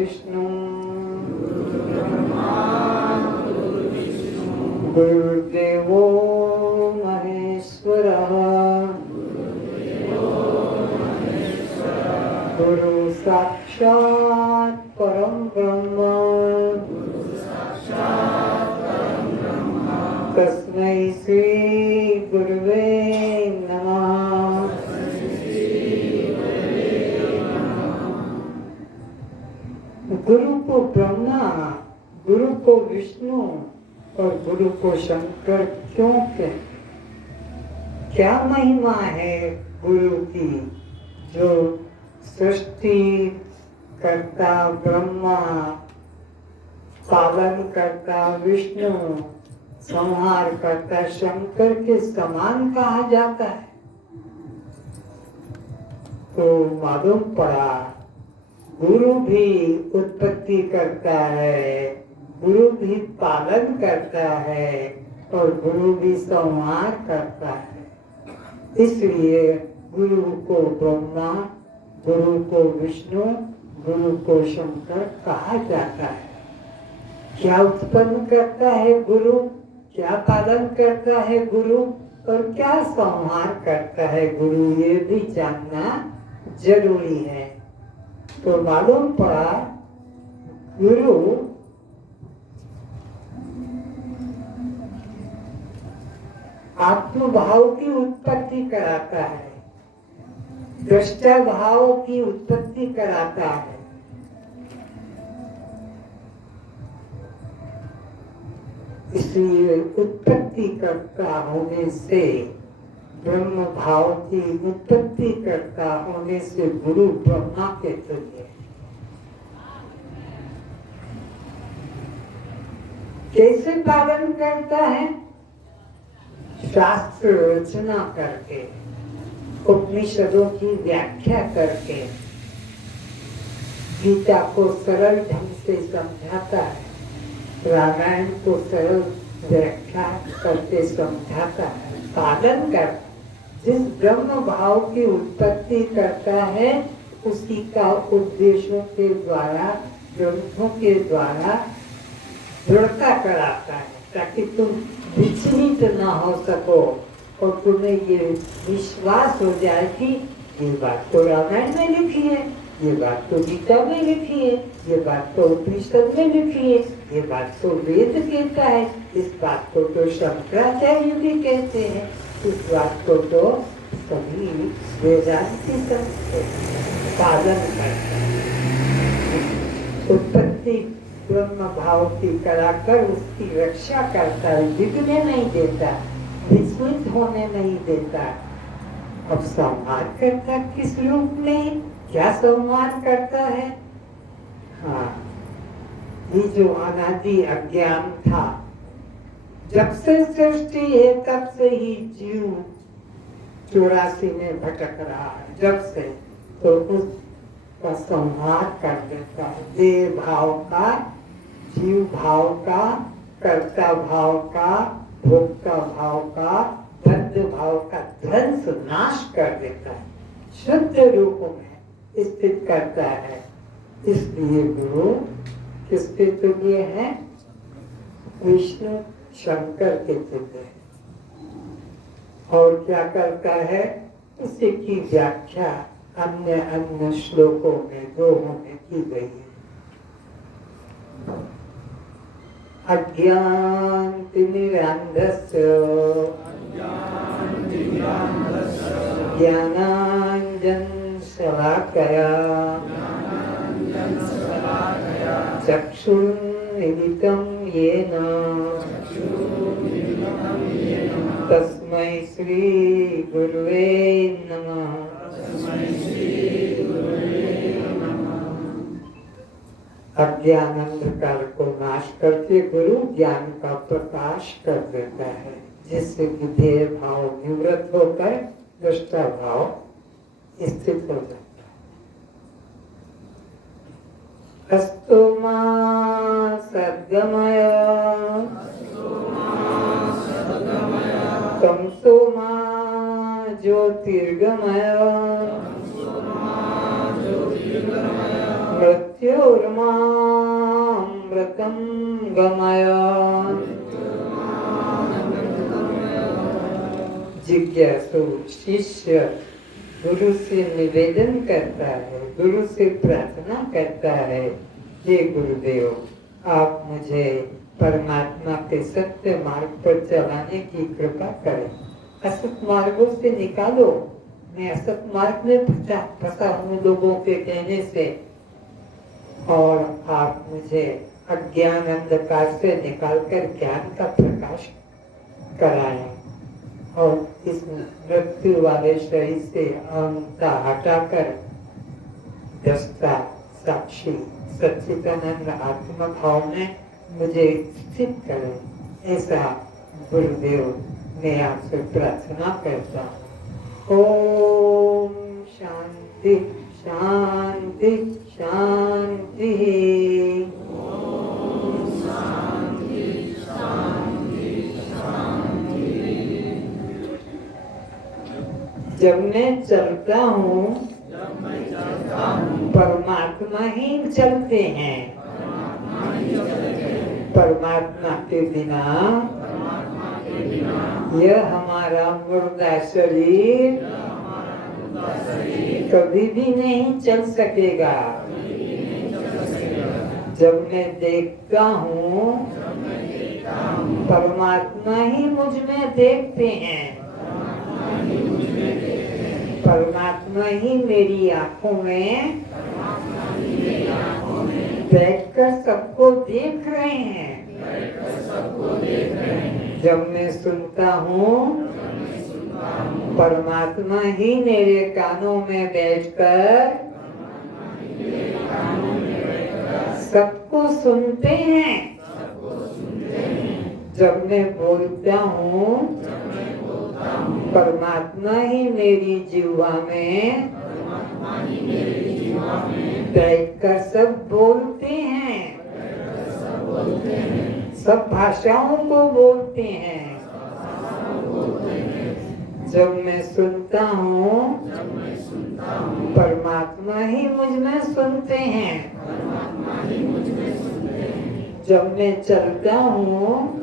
विष्णु गुरुर्देवो महेश्वरः गुरु साक्षात् परम ब्रह्म तस्मै श्री गुरुवे नमः। गुरु को ब्रह्मा, गुरु को विष्णु और गुरु को शंकर क्यों कहते? क्या महिमा है गुरु की? जो सृष्टि करता ब्रह्मा, पालन करता विष्णु, संहार करता शंकर के समान कहा जाता है। तो मालूम पड़ा गुरु भी उत्पत्ति करता है, गुरु भी पालन करता है और गुरु भी संहार करता है। इसलिए गुरु को ब्रह्मा, गुरु को विष्णु, गुरु को शंकर कहा जाता है। क्या उत्पन्न करता है गुरु, क्या पालन करता है गुरु और क्या संहार करता है गुरु, ये भी जानना जरूरी है। तो मालूम पड़ा गुरु आत्म भाव की उत्पत्ति कराता है, दृष्टा भाव की उत्पत्ति कराता है। इसलिए उत्पत्ति करता होने से, ब्रह्म भाव की उत्पत्ति करता होने से गुरु ब्रह्मा के तुल्य। कैसे पालन करता है? शास्त्र रचना करके, उपनिषदों की व्याख्या करके, गीता को सरल ढंग से समझाता है, रामायण को सरल व्याख्या करके समझाता है, पालन कर। जिस ब्रह्म भाव की उत्पत्ति करता है उसी का उपदेशों के द्वारा, ग्रंथों के द्वारा दृढ़ता कराता है, ताकि तुम विचलित न हो सको और तुम्हें ये विश्वास हो जाए कि ये बात तो रामायण में लिखी है, ये बात तो गीता में लिखी है, ये बात तो उपनिषद में लिखी है, ये बात तो वेद कहता है, इस बात को तो शंकराचार्य भी कहते हैं, इस बात को तो सभी वेदांती समझते हैं, पालन करते हैं। उत्पत्ति ब्रह्म भाव की कराकर उसकी रक्षा करता है, बिगड़ने नहीं देता, विस्मित होने नहीं देता। अब संहार करता किस रूप में, क्या संहार करता है? हाँ, ये जो अनादि अज्ञान था, जब से सृष्टि है तब से ही जीव 84 में भटक रहा है, जब से, तो उसका संहार कर देता है। देह भाव का, जीव भाव का, कर्ता भाव का, भोक्ता भाव का, बद्ध भाव का ध्वंस, नाश कर देता है, शुद्ध रूप में स्थित करता है। इसलिए गुरु किसके तुल्य है? विष्णु शंकर के तुल्य है। और क्या करता है? उसी की व्याख्या अन्य अन्य श्लोकों में, दोहों में की गई है। अज्ञानतिमिरान्धस्य ज्ञानाञ्जनशलाकया चक्षुरुन्मीलितं येन तस्मै श्री गुरुवे नमः। अज्ञान अंधकार को नाश करके गुरु ज्ञान का प्रकाश कर देता है, जिससे कि देह भाव निवृत्त होकर दृष्टा भाव स्थित हो जाता है। अस्तु मां सद्गमय तमसो मां ज्योतिर्गमय मृत्युर्मामृतं गमय। जिज्ञासु शिष्य गुरु से निवेदन करता है, गुरु से प्रार्थना करता है, हे गुरुदेव, आप मुझे परमात्मा के सत्य मार्ग पर चलाने की कृपा करें। असत मार्गों से निकालो, मैं असत मार्ग में फंसा हूँ लोगों के कहने से, और आप मुझे अज्ञान अंधकार से निकालकर ज्ञान का प्रकाश कराएं, और इस मृत्यु वाले शरीर से अहंता हटाकर दृष्टा साक्षी सच्चिदानंद आत्मा भाव में मुझे स्थित करें। ऐसा गुरुदेव मैं आपसे प्रार्थना करता हूँ। ओम शांति शांति शांति। जब मैं चलता हूँ परमात्मा ही चलते हैं, परमात्मा के बिना यह हमारा मुर्दा शरीर कभी भी नहीं चल सकेगा। जब मैं देखता हूँ परमात्मा ही मुझ में देखते हैं, परमात्मा ही मेरी आँखों में बैठकर सबको देख रहे हैं। जब मैं सुनता हूँ परमात्मा ही मेरे कानों में बैठकर सबको सुनते हैं। जब मैं बोलता हूँ परमात्मा ही मेरी जिह्वा में बैठकर सब बोलते हैं, सब भाषाओं को बोलते हैं। जब मैं सुनता हूँ परमात्मा ही मुझ में सुनते हैं। जब मैं चलता हूँ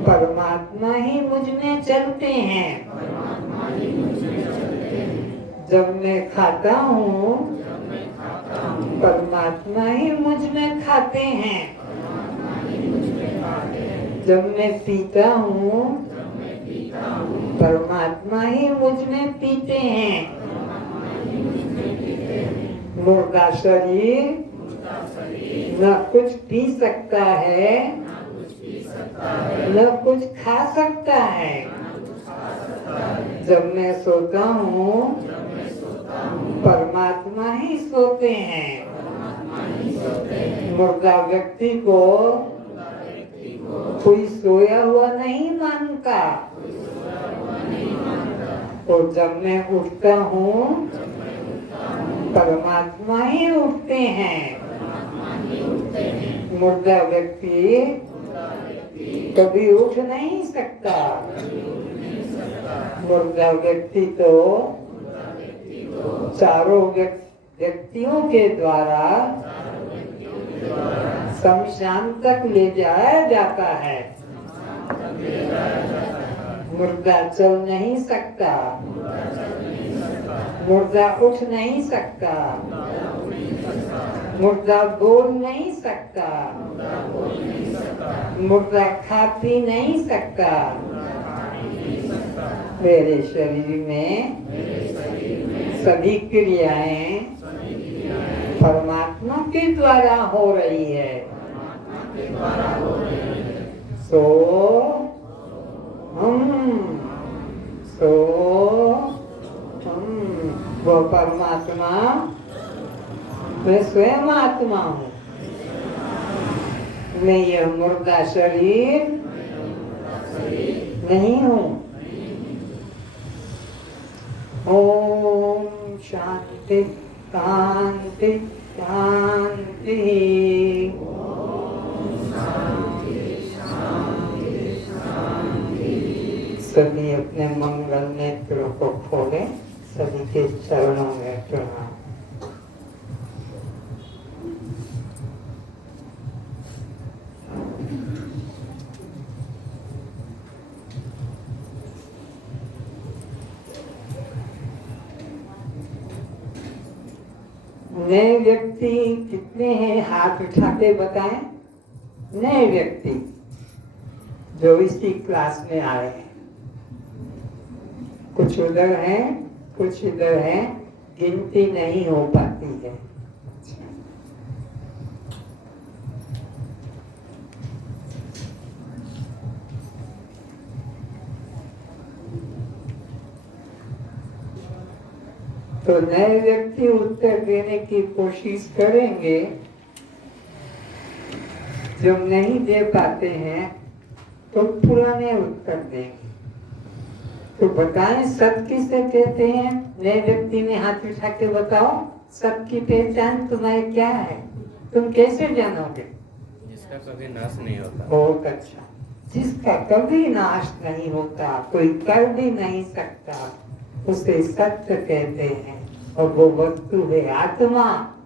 परमात्मा ही मुझ में चलते हैं। जब मैं खाता हूँ परमात्मा ही मुझ में खाते हैं। जब मैं पीता हूँ परमात्मा ही मुझ में पीते हैं। मुर्दा शरीर न कुछ पी सकता है न कुछ खा सकता है। जब मैं सोता हूँ परमात्मा ही सोते हैं। मुर्दा व्यक्ति को कोई सोया हुआ नहीं मानता। और जब मैं उठता हूँ परमात्मा ही उठते हैं। मुर्दा व्यक्ति कभी उठ नहीं सकता। मुर्दा व्यक्ति तो चारों व्यक्तियों के द्वारा शमशान तक ले जाया जाता है। मुर्दा चल नहीं सकता, मुर्दा उठ नहीं सकता, मुर्दा बोल नहीं सकता, मुर्दा खा पी नहीं सकता। मेरे शरीर में सभी क्रियाएं परमात्मा के द्वारा हो रही है। सो वो परमात्मा मैं स्वयं आत्मा हूँ। मैं यह मुर्दा शरीर नहीं हूँ। ओम शांति शांति शांति। सभी अपने मंगल नेत्रों को खोले। सभी के चरणों में प्रणाम। नए व्यक्ति कितने हैं, हाथ उठा के बताएं। नए व्यक्ति जो इसी क्लास में आए हैं, कुछ उधर हैं, कुछ इधर हैं, गिनती नहीं हो पाती है। तो नए व्यक्ति उत्तर देने की कोशिश करेंगे। जब नहीं दे पाते हैं तो पुराने उत्तर देंगे। तो बताएं, सत किसे कहते हैं? नए व्यक्ति ने हाथ उठा के बताओ, सत की पहचान तुम्हारे क्या है? तुम कैसे जानोगे? जिसका कभी नाश नहीं होता। बहुत अच्छा। जिसका कभी नाश नहीं होता, कोई कर भी नहीं सकता, उसे सत्य कहते हैं। और वो वस्तु है आत्मा,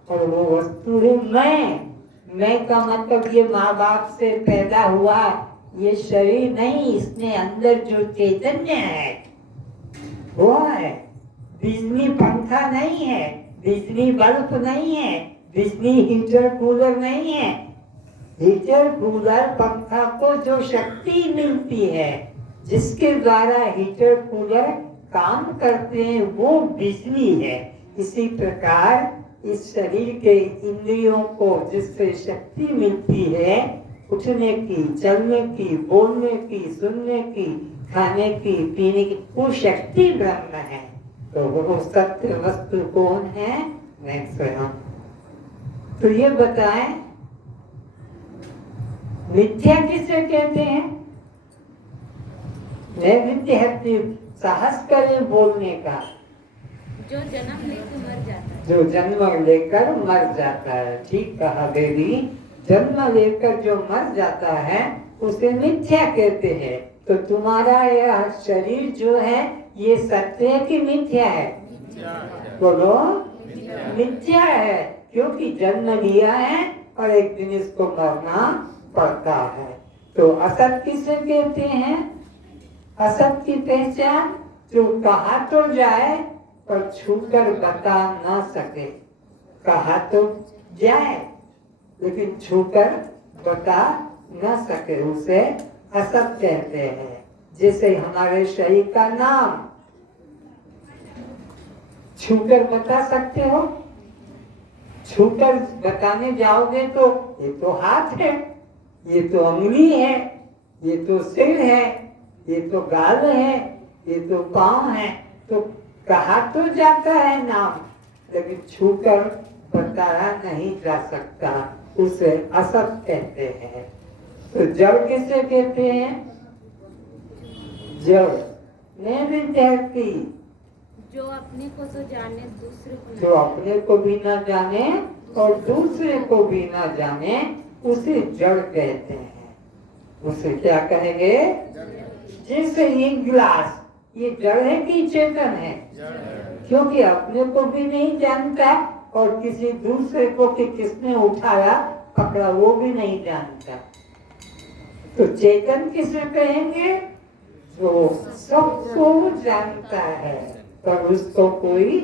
और वो वस्तु है मैं का मतलब ये माँ बाप से पैदा हुआ ये शरीर नहीं, इसमें अंदर जो चैतन्य है वो है। बिजली पंखा नहीं है, बिजली बल्ब नहीं है, बिजली हीटर कूलर नहीं है। हीटर कूलर पंखा को जो शक्ति मिलती है, जिसके द्वारा हीटर कूलर काम करते हैं, वो बिजली है। इसी प्रकार इस शरीर के इंद्रियों को जिससे शक्ति मिलती है, उठने की, चलने की, बोलने की, सुनने की, खाने की, पीने की, वो शक्ति ब्रह्म है। तो वो सत्य वस्तु कौन है? मैं स्वयं। तो ये बताएं, मिथ्या किसे कहते हैं? मैं विद्यार्थी साहस करें बोलने का। जो जन्म लेकर मर जाता है। जो जन्म लेकर मर जाता है। ठीक कहा बेबी। जन्म लेकर जो मर जाता है उसे मिथ्या कहते हैं। तो तुम्हारा यह शरीर जो है ये सत्य है कि मिथ्या है? बोलो। मिथ्या है, क्योंकि जन्म लिया है और एक दिन इसको मरना पड़ता है। तो असत किसे कहते हैं? असत की पहचान जो कहा तो जाए पर छूकर बता ना सके। कहा तो जाए लेकिन छूकर बता ना सके, उसे असत कहते हैं। जैसे हमारे शरीर का नाम छूकर बता सकते हो? छूकर बताने जाओगे तो ये तो हाथ है, ये तो उंगली है, ये तो सिर है, ये तो गाल है, ये तो पाँव है। तो कहा तो जाता है नाम, लेकिन छूकर बताया नहीं जा सकता, उसे असत कहते हैं। तो जड़ किसे कहते हैं? जड़ में विद्यार्थी जो अपने को तो जाने दूसरे को जो अपने को भी ना जाने और दूसरे को भी ना जाने, उसे जड़ कहते हैं। उसे क्या कहेंगे? जैसे ये गिलास, ये जड़ है कि चेतन है? क्योंकि अपने को भी नहीं जानता और किसी दूसरे को कि किसने उठाया पकड़ा वो भी नहीं जानता। तो चेतन किसे कहेंगे? जो सबको जानता है पर उसको कोई,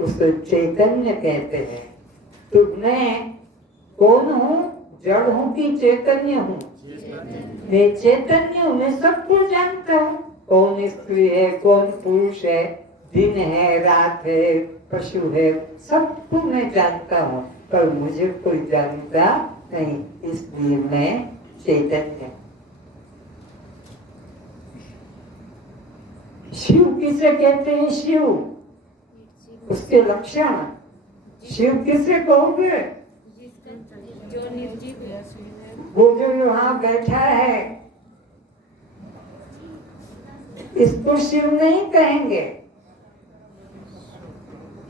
उसे चैतन्य कहते हैं। तो मैं कौन हूँ? जड़ हूँ कि चैतन्य हूँ? मैं चैतन्य हूँ, मैं सबको जानता हूँ। कौन स्त्री है, कौन पुरुष है, दिन है, रात है, पशु है, सबको मैं जानता हूँ, पर मुझे कोई जानता नहीं, इसलिए मैं चैतन्य। शिव किसे कहते हैं? शिव, उसके लक्षण। शिव किसे कहोगे? जो निर्जीव है, वो जो यहाँ बैठा है इसको शिव नहीं कहेंगे।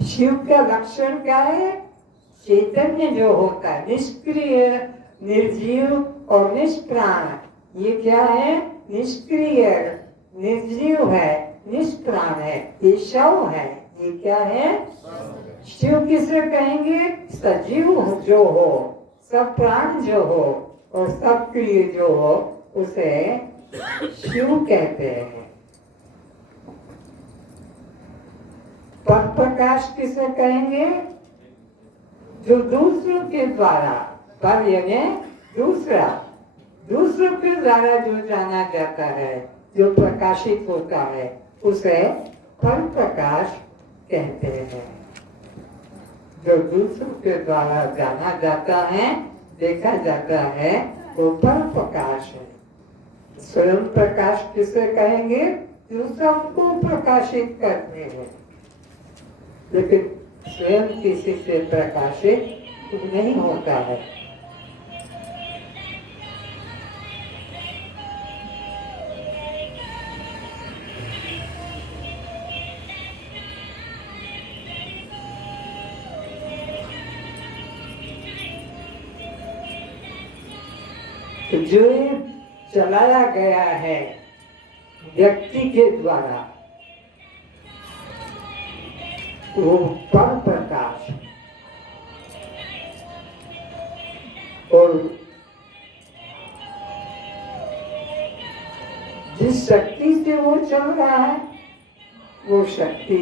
शिव का लक्षण क्या है? चैतन्य जो होता है, निष्क्रिय, निर्जीव और निष्प्राण। ये क्या है? निष्क्रिय, निर्जीव है, निष्प्राण है, ये शव है। ये क्या है? शिव किसे कहेंगे? सजीव जो हो, सब प्राण जो हो और सब क्रिय जो हो, उसे शिव कहते हैं। पद प्रकाश किसे कहेंगे? जो दूसरों के द्वारा, पर यानी दूसरा, दूसरों के द्वारा जो जाना जाता है, जो प्रकाशित होता है, उसे पर प्रकाश कहते हैं। जो दूसरों के द्वारा जाना जाता है, देखा जाता है, वो पर प्रकाश है। स्वयं प्रकाश किसे कहेंगे? दूसरों को प्रकाशित करते हैं, लेकिन स्वयं किसी से प्रकाशित नहीं होता है। जो चलाया गया है व्यक्ति के द्वारा, वो पर प्रकाश, और जिस शक्ति से वो चल रहा है, वो शक्ति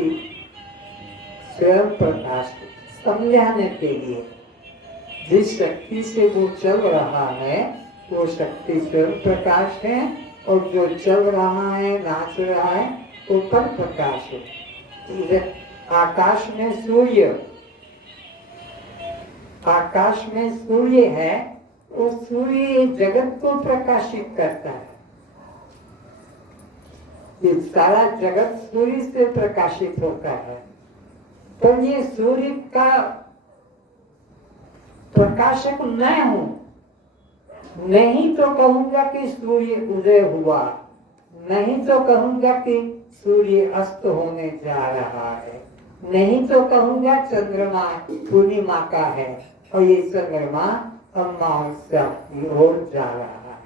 स्वयं प्रकाश समझाने के लिए, जिस शक्ति से वो चल रहा है, वो शक्ति स्वयं प्रकाश है, और जो चल रहा है, नाच रहा है, वो पर प्रकाश है। आकाश में सूर्य, आकाश में सूर्य है, वो सूर्य जगत को प्रकाशित करता है। ये सारा जगत सूर्य से प्रकाशित होता है, पर ये सूर्य का प्रकाशक मैं हूं। नहीं तो कहूंगा कि सूर्य उदय हुआ, नहीं तो कहूंगा कि सूर्य अस्त होने जा रहा है, नहीं तो कहूंगा चंद्रमा पूर्णिमा का है और ये चंद्रमा अमावस्या की ओर जा रहा है।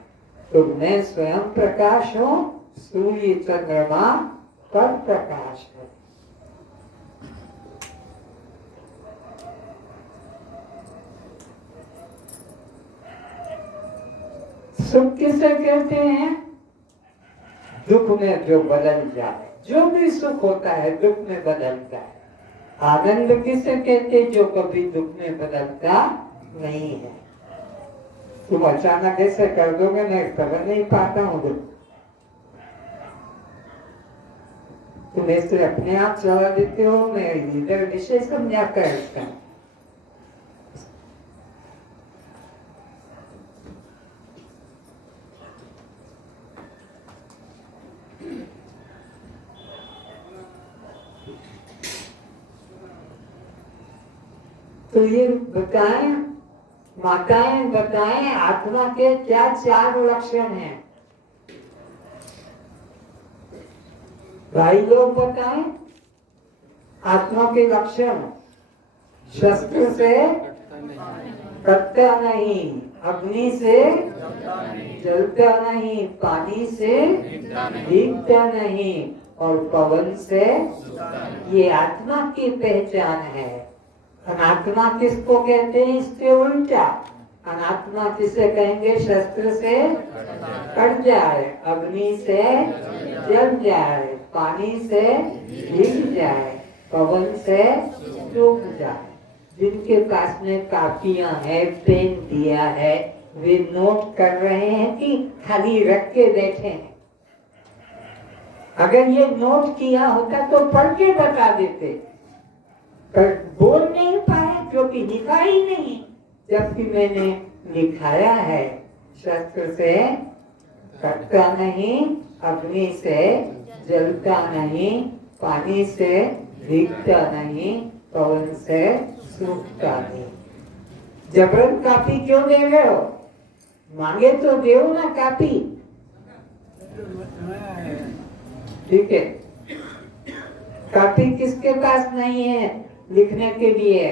तो मैं स्वयं प्रकाश हूँ, सूर्य चंद्रमा पर प्रकाश है। सुख किसे कहते हैं? दुख में जो बदल जाए, जो भी सुख होता है दुख में बदलता है। आनंद किसे कहते हैं? जो कभी दुख में बदलता नहीं है। तुम अचानक ऐसे कर दोगे, मैं कर नहीं पाता हूँ दुख, तुम ऐसे अपने आप चला देते हो, मैं इधर विषय समझा कर। तो ये बताएं, माताएं बताएं, आत्मा के क्या 4 लक्षण हैं? भाई लोग बताएं आत्मा के लक्षण। शस्त्र से कटता नहीं, अग्नि से जलता नहीं, पानी से भीगता नहीं, और पवन से। ये आत्मा की पहचान है। अनात्मा किसको कहते हैं? इसके उल्टा। अनात्मा किसे कहेंगे? शस्त्र से कट जाए, अग्नि से जल जाए, पानी से भीग जाए, पवन से सूख जाए। जिनके पास में कापियां है, पेन दिया है, वे नोट कर रहे हैं कि खाली रख के बैठे हैं। अगर ये नोट किया होता तो पढ़ के बता देते, पर बोल नहीं पाए क्योंकि लिखा ही नहीं। जबकि मैंने लिखाया है, शस्त्र से कटता नहीं, अग्नि से जलता नहीं, पानी से भीगता नहीं, पवन से सूखता नहीं। जबरन कापी क्यों दे रहे हो? मांगे तो दो ना कापी। ठीक है, कापी किसके पास नहीं है लिखने के लिए?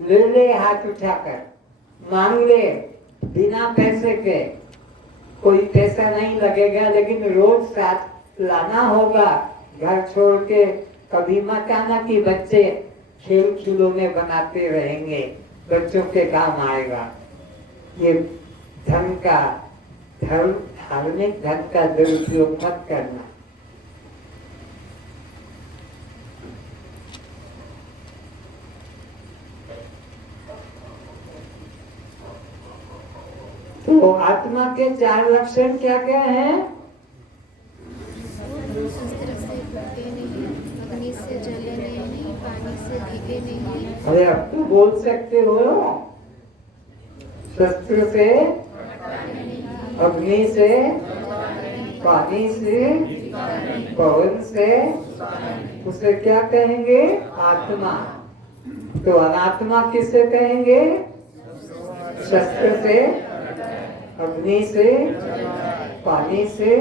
ले ले हाथ उठाकर, मांग ले बिना पैसे के। कोई पैसा नहीं लगेगा, लेकिन रोज साथ लाना होगा। घर छोड़ के कभी मत आना कि बच्चे खेल खिलौने बनाते रहेंगे, बच्चों के काम आएगा। ये धन का, धार्मिक धन का दुरुपयोग मत करना। तो आत्मा के 4 लक्षण क्या क्या हैं? शस्त्र से फूटे नहीं, अग्नि से जले नहीं, पानी से भीगे नहीं। अरे अब तो बोल सकते हो। शस्त्र से, अग्नि से, पानी से, पवन से, उसे क्या कहेंगे? आत्मा। तो अनात्मा किसे कहेंगे? शस्त्र से, अग्नि से, पानी से,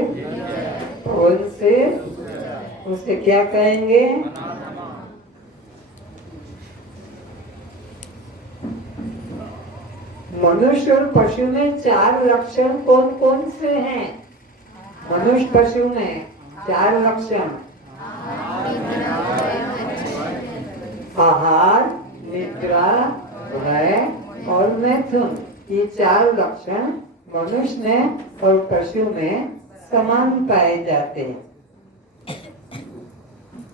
पवन से, उसे क्या कहेंगे? मनुष्य और पशु में 4 लक्षण कौन कौन से हैं? मनुष्य पशु में 4 लक्षण: आहार, निद्रा, भय और मैथुन। ये 4 लक्षण मनुष्य में और पशु में समान पाए जाते हैं।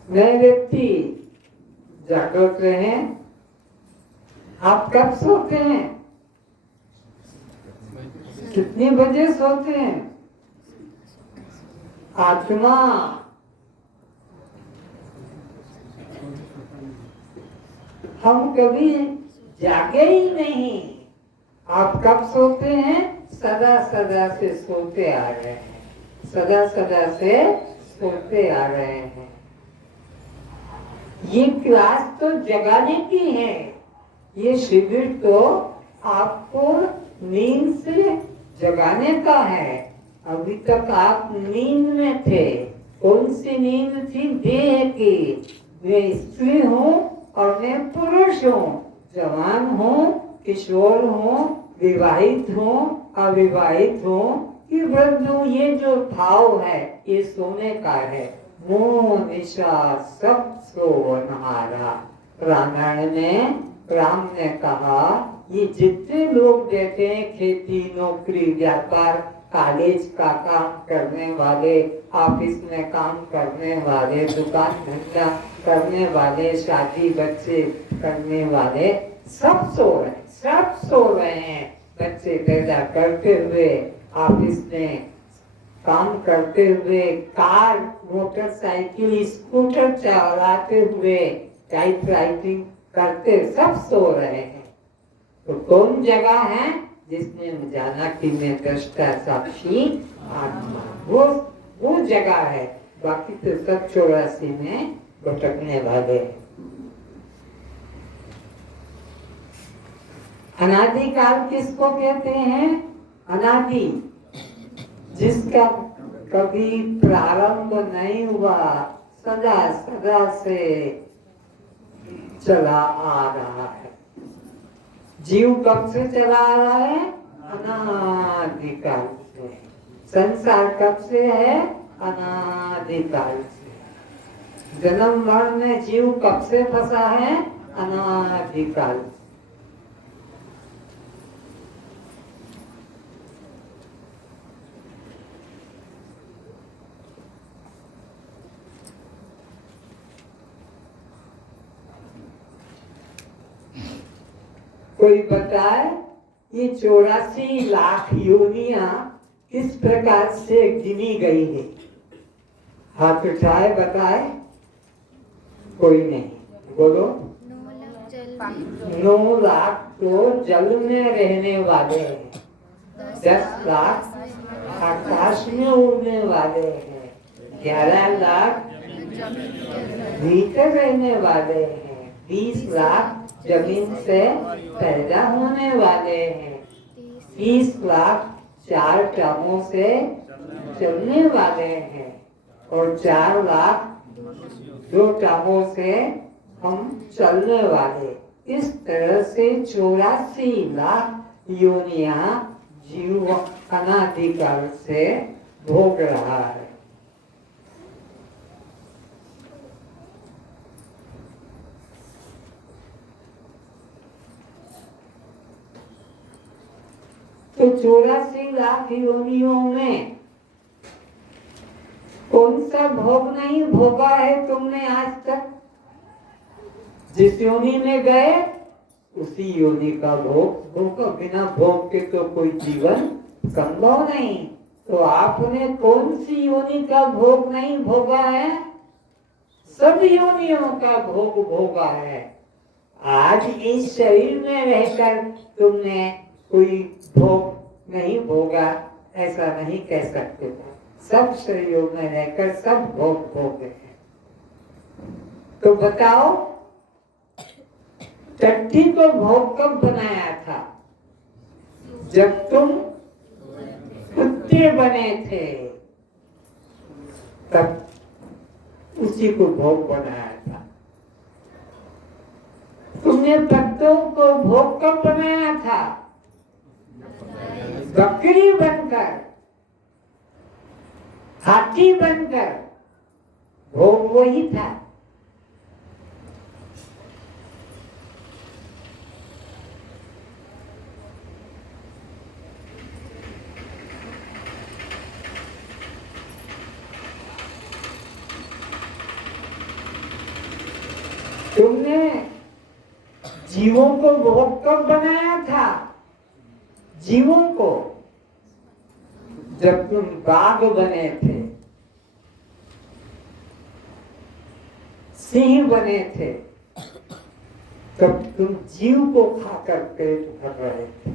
नए व्यक्ति जागरूक रहें। आप कब सोते हैं? कितने बजे सोते हैं? आत्मा हम कभी जागे ही नहीं। आप कब सोते हैं? सदा सदा से सोते आ रहे हैं, सदा सदा से सोते आ रहे हैं। ये क्लास तो जगाने की है, ये शिविर तो आपको नींद से जगाने का है। अभी तक आप नींद में थे। कौन सी नींद थी? देह की। मैं स्त्री हूँ और मैं पुरुष हूँ, जवान हूँ, किशोर हूँ, विवाहित हूँ, अविवाहित हूँ कि वृद्ध हूँ। ये जो भाव है ये सोने का है। मोह निशा सब सो अनहारा। रामायण में राम ने कहा ये जितने लोग रहते हैं, खेती, नौकरी, व्यापार, कॉलेज का काम करने वाले, ऑफिस में काम करने वाले, दुकान धंधा करने वाले, शादी बच्चे करने वाले, सब सो रहे हैं, सब सो रहे हैं। बच्चे पैदा करते हुए, ऑफिस में काम करते हुए, कार, मोटरसाइकिल, स्कूटर चलाते हुए, टाइपराइटिंग करते, सब सो रहे हैं। तो कौन जगह है? जिसने जाना कि मैं दृष्टा साक्षी आत्मा, वो जगह है। बाकी तो सब 84 में भटकने वाले हैं। अनादिकाल किसको कहते हैं? अनादि, जिसका कभी प्रारंभ नहीं हुआ, सदा सदा से चला आ रहा है। जीव कब से चला आ रहा है? अनादिकाल से। संसार कब से है? अनादिकाल से। जन्म मरण में जीव कब से फंसा है? अनादिकाल से। कोई बताए ये 84 लाख योनियां किस प्रकार से गिनी गई है? हाथ उठाए, बताए। कोई नहीं, बोलो। 9 लाख तो जल में रहने वाले हैं, 10 लाख आकाश में उड़ने वाले हैं, 11 लाख भीतर रहने वाले हैं, 20 लाख जमीन से पैदा होने वाले हैं, 30 लाख 4 टांगों से चलने वाले हैं और 4 लाख 2 टांगों से हम चलने वाले। इस तरह से 84 लाख योनियां जीव अनादिकाल से भोग रहा है। तो 84 लाख योनियों में कौन सा भोग नहीं भोगा है तुमने आज तक? जिस योनि में गए उसी योनि का भोग भोगा। बिना भोग के तो कोई जीवन संभव नहीं। तो आपने कौन सी योनि का भोग नहीं भोगा है? सब योनियों का भोग भोगा है। आज इस शरीर में रहकर तुमने कोई भोग नहीं भोगा, ऐसा नहीं कह सकते। सब शरीरों में रहकर सब भोग भोगे हैं। तो बताओ, टट्टी को भोग कब बनाया था? जब तुम कुत्ते बने थे, तब उसी को भोग बनाया था। तुमने पत्तों को भोग कब बनाया था? बकरी बनकर, हाथी बनकर, भोग वही था। तुमने जीवों को भोग कब बनाया था? जीवों को जब तुम बाघ बने थे, सिंह बने थे, तब तुम जीव को खाकर पेट भर रहे थे।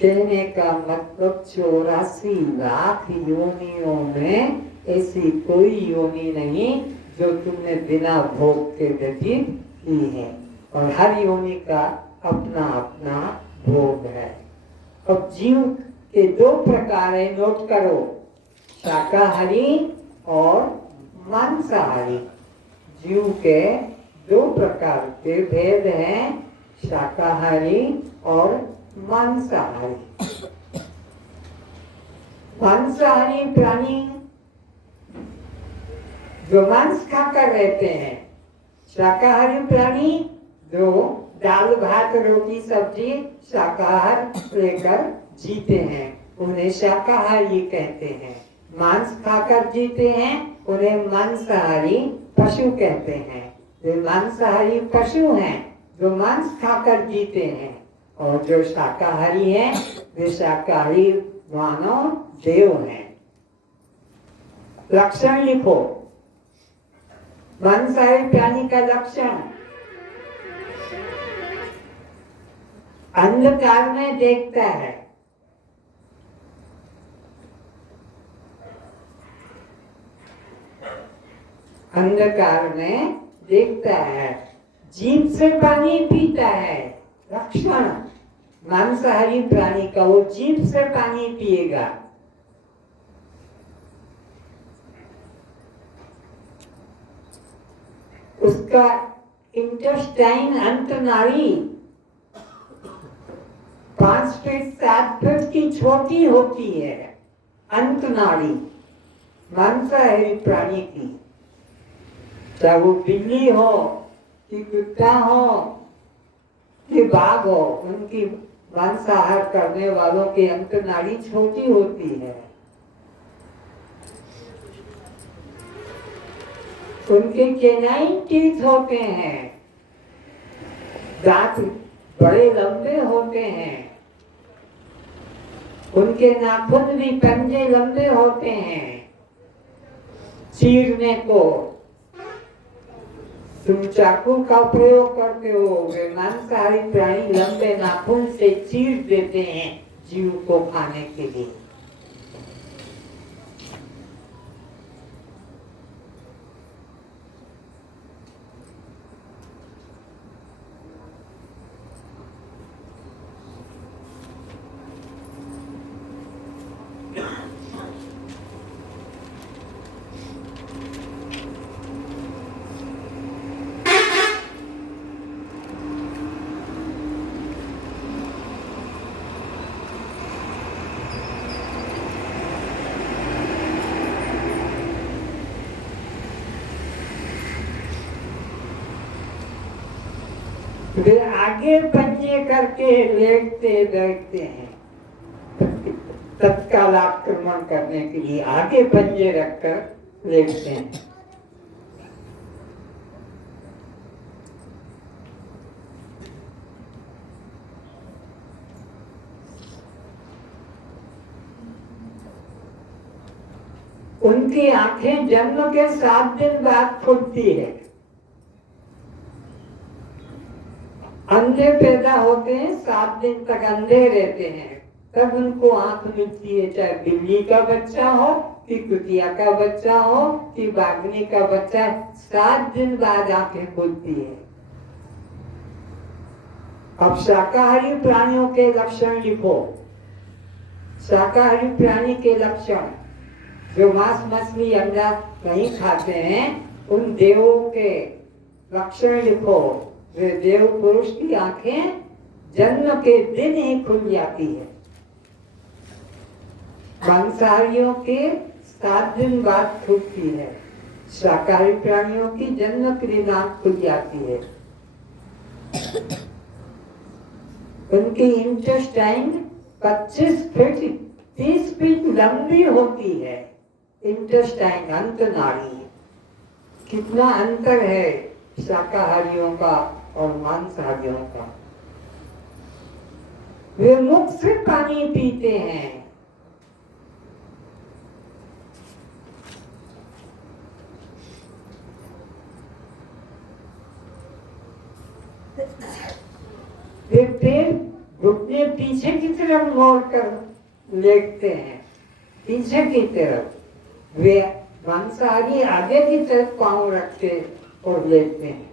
कहने का मतलब 84 लाख योनियों में ऐसी कोई योनि नहीं जो तुमने बिना भोग के व्यतीत की है, और हर योनि का अपना अपना भोग है। अब जीव के दो प्रकार है, नोट करो, शाकाहारी और मांसाहारी। जीव के दो प्रकार के भेद हैं, शाकाहारी और मांसाहारी। मांसाहारी प्राणी जो मांस खाकर रहते हैं, शाकाहारी प्राणी जो दाल भात रोटी सब्जी शाकाहार लेकर जीते हैं, उन्हें शाकाहारी कहते हैं। मांस खाकर जीते हैं, उन्हें मांसाहारी पशु कहते हैं। जो मांसाहारी पशु हैं, जो मांस खाकर जीते हैं, और जो शाकाहारी हैं, वे शाकाहारी मानव देव हैं। लक्षण लिखो। मांसाहारी प्राणी का लक्षण, अंधकार में देखता है, अंधकार में देखता है, जीभ से पानी पीता है। लक्षण मांसाहारी प्राणी का, वो जीभ से पानी पिएगा। उसका इंटेस्टाइन अंतनाली 5 फीट 7 फीट की छोटी होती है, अंतनाली मांसाहारी प्राणी की। चाहे वो बिल्ली हो कि कुत्ता हो कि बाघ हो, उनकी मांसाहार करने वालों की अंतनाली छोटी होती है। उनके केनाइन टीथ होते हैं, दांत बड़े लंबे होते हैं। उनके नाखून भी पंजे लंबे होते हैं। चीरने को तुम चाकू का प्रयोग करते हो, वे मांसाहारी प्राणी लंबे नाखून से चीर देते हैं जीव को खाने के लिए। वे आगे पंजे करके लेटते बैठते हैं, तत्काल आक्रमण करने के लिए आगे पंजे रखकर लेटते हैं। उनकी आंखें जन्म के 7 दिन बाद खुलती है। अंधे पैदा होते हैं, 7 दिन तक अंधे रहते हैं, तब उनको आंख मिलती है। चाहे बिल्ली का बच्चा हो कि कुतिया का बच्चा हो कि बाघनी का बच्चा, 7 दिन बाद आंखें खुलती है। अब शाकाहारी प्राणियों के लक्षण लिखो। शाकाहारी प्राणी के लक्षण, जो मांस मछली अंडा नहीं खाते हैं, उन देवों के लक्षण लिखो। वे देव पुरुष की आंखें जन्म के दिन ही खुल जाती है। मांसाहारियों के 7 दिन बाद खुलती है। शाकाहारी प्राणियों की जन्म के दिन आंख खुल जाती है। उनकी इंटेस्टाइन 25 फीट 30 फीट लंबी होती है। इंटेस्टाइन अंतनाड़ी, कितना अंतर है शाकाहारियों का और मांसाहारियों का। वे मुख से पानी पीते हैं। वे पैर घुटने पीछे की तरफ मोड़ कर लेटते हैं, पीछे की तरफ। वे मांसाहारी आगे की तरफ पांव रखते और लेटते हैं।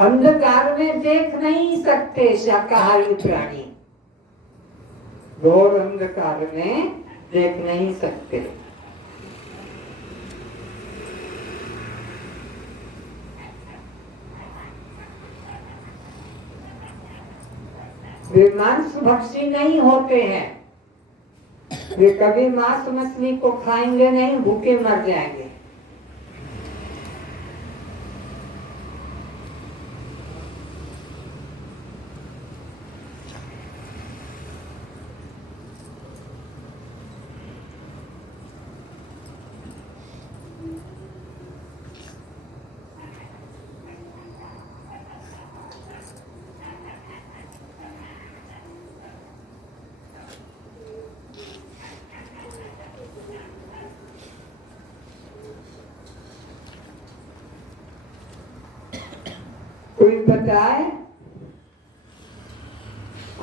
अंधकार में देख नहीं सकते शाकाहारी प्राणी, घोर अंधकार में देख नहीं सकते। वे मांस भक्षी नहीं होते हैं। वे कभी मांस मछली को खाएंगे नहीं, भूखे मर जाएंगे। कोई बताए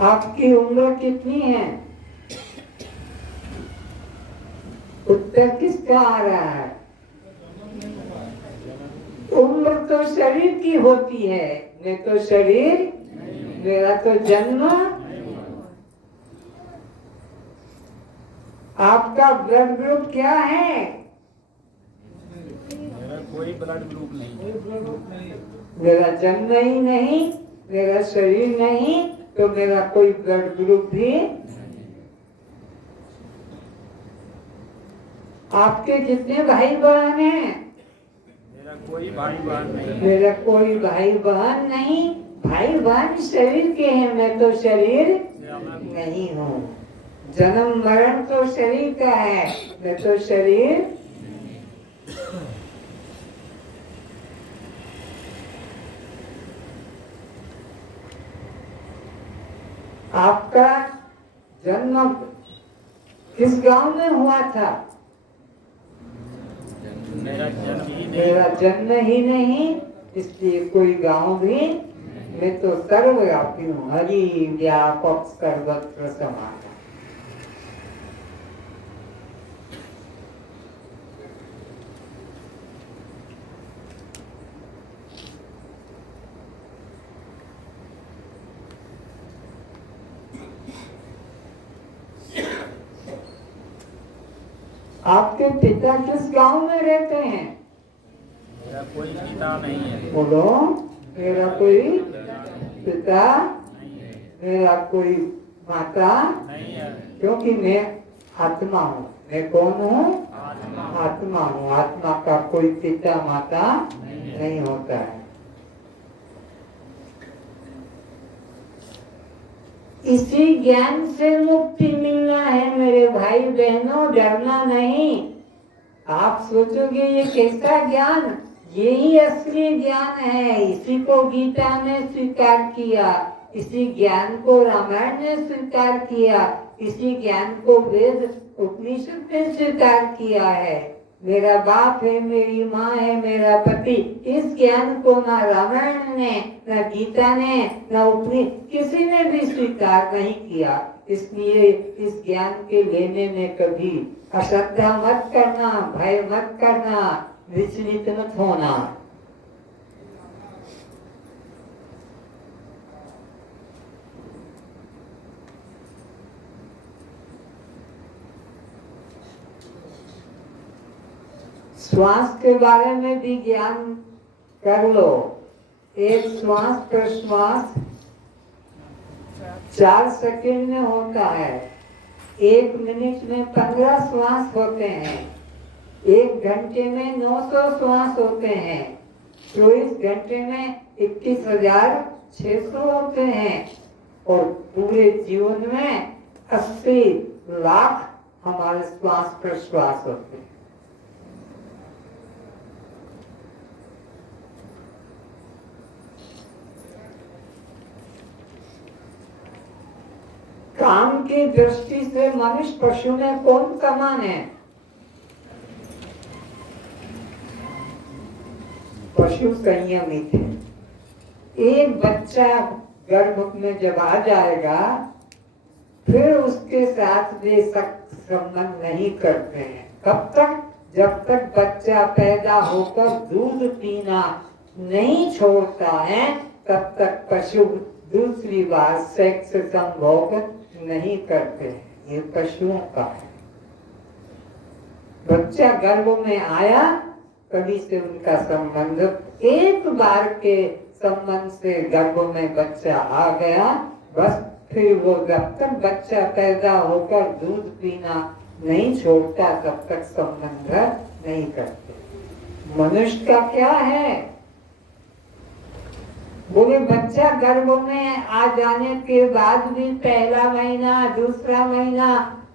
आपकी उम्र कितनी है? उत्तर किसका आ रहा है? उम्र तो शरीर की होती है, मैं तो शरीर, मेरा तो जन्म। आपका ब्लड ग्रुप क्या है? मेरा कोई ब्लड ग्रुप नहीं। मेरा जन्म ही नहीं, मेरा शरीर नहीं, तो मेरा कोई ब्लड ग्रुप भी। आपके कितने भाई बहन हैं? मेरा कोई भाई बहन नहीं। मेरा कोई भाई बहन नहीं। भाई बहन शरीर के हैं, मैं तो शरीर नहीं हूँ। जन्म मरण तो शरीर का है, मैं तो शरीर। आपका जन्म किस गांव में हुआ था? मेरा जन्म ही नहीं, इसलिए कोई गांव भी। मैं तो सर्वव्यापी हूँ, हरि व्यापक सर्वत्र समान। आपके पिता किस गांव में रहते हैं? मेरा कोई पिता नहीं है। बोलो, मेरा कोई पिता, मेरा कोई माता नहीं है। क्योंकि मैं आत्मा हूँ। मैं कौन हूँ? आत्मा हूँ। आत्मा का कोई पिता माता नहीं होता है। इसी ज्ञान से मुक्ति मिलना है मेरे भाई बहनों, डरना नहीं। आप सोचोगे ये कैसा ज्ञान? यही असली ज्ञान है। इसी को गीता ने स्वीकार किया। इसी ज्ञान को रामायण ने स्वीकार किया, इसी ज्ञान को वेद उपनिषद ने स्वीकार किया है। मेरा बाप है, मेरी माँ है, मेरा पति, इस ज्ञान को ना रामायण ने, ना गीता ने, ना उपनिषद किसी ने भी स्वीकार नहीं किया। इसलिए इस ज्ञान के लेने में कभी अश्रद्धा मत करना, भय मत करना, विचलित मत होना। श्वास के बारे में भी ज्ञान कर लो। एक श्वास प्रश्वास 4 सेकंड में होता है, 1 मिनट में 15 श्वास होते हैं, 1 घंटे में 900 श्वास होते हैं, 24 घंटे में 21,600 होते हैं और पूरे जीवन में 80 लाख हमारे श्वास प्रश्वास होते हैं। काम की दृष्टि से मनुष्य पशु में कौन समान है? पशु संयमित है। एक बच्चा गर्भ में जब आ जाएगा फिर उसके साथ वे सख्त संबंध नहीं करते हैं। कब तक? जब तक बच्चा पैदा होकर दूध पीना नहीं छोड़ता है तब तक पशु दूसरी बार सेक्स संभोग नहीं करते। ये पशुओं का है। बच्चा गर्भ में आया तभी से उनका संबंध, एक बार के संबंध से गर्भ में बच्चा आ गया, बस फिर वो जब तक बच्चा पैदा होकर दूध पीना नहीं छोड़ता तब तक संबंध नहीं करते। मनुष्य का क्या है? बोले बच्चा गर्भ में आ जाने के बाद भी पहला महीना, दूसरा महीना,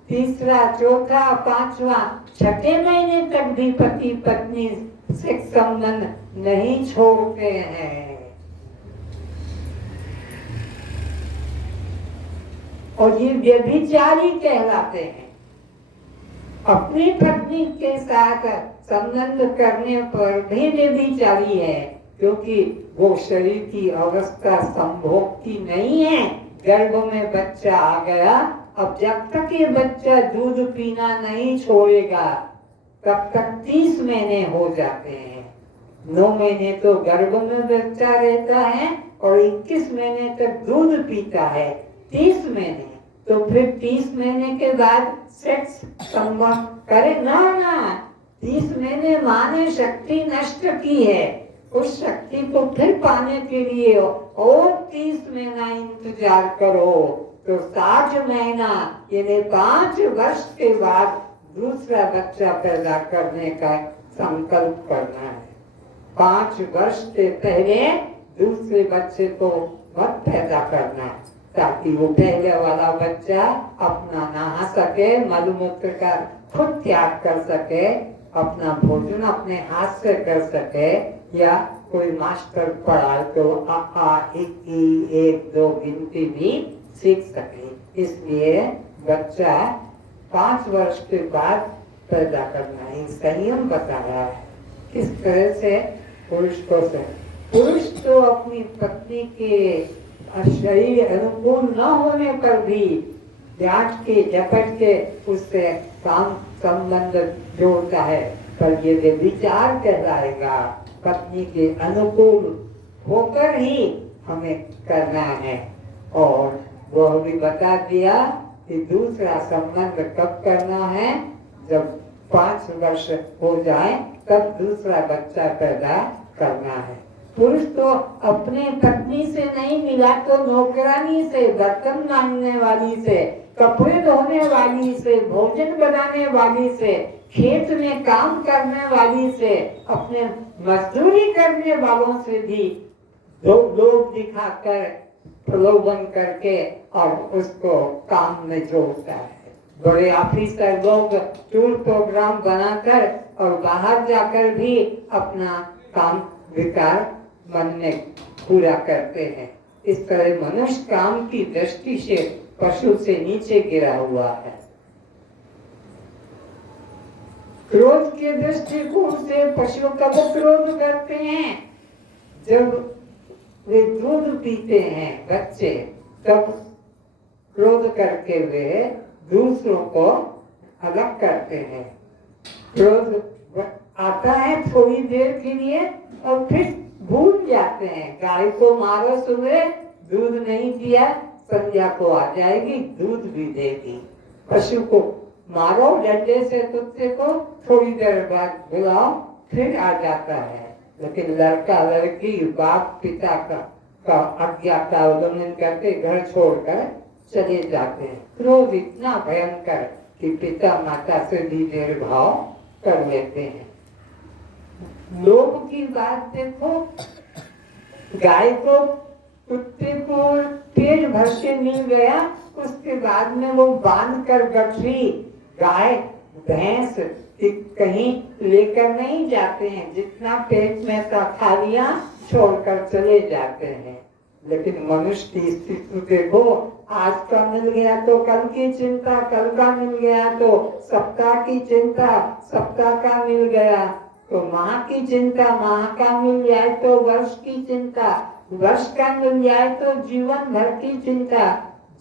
तीसरा, चौथा, 5वां, 6ठे महीने तक भी पति पत्नी से संबंध नहीं छोड़ते हैं। और ये व्यभिचारी कहलाते हैं। अपनी पत्नी के साथ संबंध करने पर भी व्यभिचारी है, क्योंकि वो शरीर की अवस्था संभोग की नहीं है। गर्भ में बच्चा आ गया, अब जब तक ये बच्चा दूध पीना नहीं छोड़ेगा तब तक 30 महीने हो जाते हैं। 9 महीने तो गर्भ में बच्चा रहता है और 21 महीने तक दूध पीता है। 30 महीने तो फिर 30 महीने के बाद सेक्स संभव करे ना। 30 महीने माँ ने शक्ति नष्ट की है, उस शक्ति को फिर पाने के लिए और 30 महीना इंतजार करो तो 60 महीना यानी 5 वर्ष के बाद दूसरा बच्चा पैदा करने का संकल्प करना है। 5 वर्ष के पहले दूसरे बच्चे को मत पैदा करना, ताकि वो पहले वाला बच्चा अपना नहा सके, मलमूत्र का खुद त्याग कर सके, अपना भोजन अपने हाथ से कर सके, या कोई मास्टर पढ़ाए तो आ 1 2 गिनती भी सीख सके। इसलिए बच्चा 5 वर्ष के बाद पैदा करना है। संयम बताया है किस तरह से पुरुष को से। पुरुष तो अपनी पत्नी के शरीर अनुकूल न होने पर भी डांट के झपट के उससे काम संबंध जोड़ता है, पर ये विचार कहलाएगा। पत्नी के अनुकूल होकर ही हमें करना है। और वह भी बता दिया कि दूसरा संबंध कब करना है, जब 5 वर्ष हो जाए तब दूसरा बच्चा पैदा करना है। पुरुष तो अपने पत्नी से नहीं मिला तो नौकरानी से, बर्तन मांगने वाली से, कपड़े धोने वाली से, भोजन बनाने वाली से, खेत में काम करने वाली से, अपने मजदूरी करने वालों से भी लोग दिखाकर प्रलोभन करके और उसको काम में जोड़ता है। बड़े ऑफिसर लोग टूर प्रोग्राम बनाकर और बाहर जाकर भी अपना काम विकार मन में पूरा करते हैं। इस तरह मनुष्य काम की दृष्टि से पशु से नीचे गिरा हुआ है। क्रोध के दृष्टिकोण से पशु कब क्रोध करते हैं? जब वे दूध पीते हैं बच्चे, तब क्रोध करके वे दूसरों को अलग करते हैं। क्रोध आता है थोड़ी देर के लिए और फिर भूल जाते हैं। गाय को मारो सुबह, दूध नहीं दिया, संध्या को आ जाएगी, दूध भी देगी। पशु को मारो डंडे से, कुत्ते को थोड़ी देर बाद बुलाओ, फिर आ जाता है। लेकिन लड़का लड़की बाप पिता का आज्ञा का उल्लंघन करके घर छोड़कर चले जाते हैं। क्रोध इतना भयंकर कि पिता माता से भी भेदभाव कर लेते हैं। लोभ की बात देखो, गाय को कुत्ते को पेट भर के मिल गया, उसके बाद में वो बांध कर गठरी गाय भैंस कहीं लेकर नहीं जाते हैं। जितना पेट में था खा लिया, छोड़कर चले जाते हैं। लेकिन मनुष्य की स्थिति देखो, आज का मिल गया तो कल की चिंता, कल का मिल गया तो सप्ताह की चिंता, सप्ताह का मिल गया तो माह की चिंता, माह का मिल जाए तो वर्ष की चिंता, वर्ष का मिल जाए तो जीवन भर की चिंता,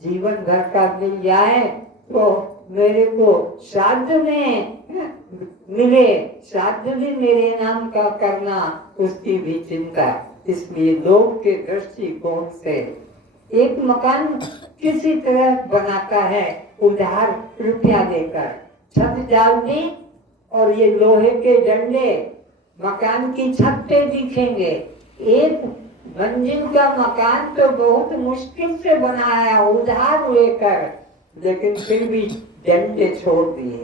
जीवन भर का मिल जाए तो मेरे को श्राद्ध में मिले, श्राद्ध भी मेरे नाम का करना, उसकी भी चिंता। इसलिए लोग के दृष्टिकोण से एक मकान किसी तरह बनाता है उधार रुपया देकर, छत डाल दी और ये लोहे के डंडे मकान की छत पे दिखेंगे। एक मंजिल का मकान तो बहुत मुश्किल से बनाया उधार लेकर, लेकिन फिर भी डंडे छोड़ दिए।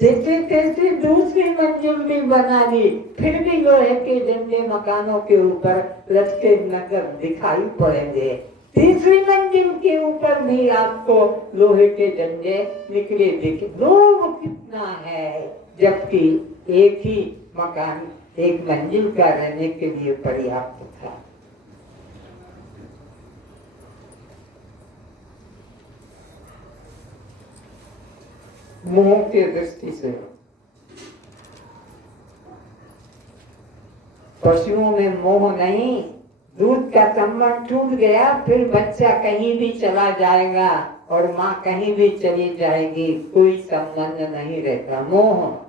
जैसे तैसे दूसरी मंजिल भी बना दी, फिर भी लोहे के डंडे मकानों के ऊपर लटके नजर दिखाई पड़ेंगे। तीसरी मंजिल के ऊपर भी आपको लोहे के डंडे निकले दिखे। लोग कितना है, जबकि एक ही मकान एक मंजिल का रहने के लिए पर्याप्त था। मोह के दृष्टि से पशुओं में मोह नहीं, दूध का संबंध टूट गया, फिर बच्चा कहीं भी चला जाएगा और माँ कहीं भी चली जाएगी, कोई संबंध नहीं रहता। मोह।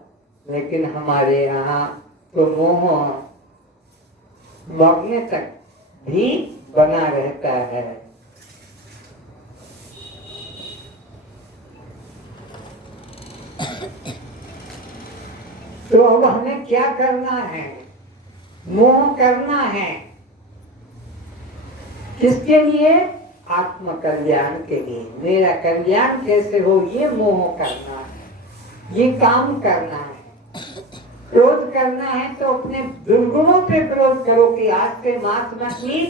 लेकिन हमारे यहाँ तो मोह मरने तक भी बना रहता है। तो अब हमें क्या करना है? मोह करना है किसके लिए? आत्म कल्याण के लिए। मेरा कल्याण कैसे हो, ये मोह करना है, ये काम करना है। क्रोध करना है तो अपने दुर्गुणों पे क्रोध करो कि आज से मांस मछली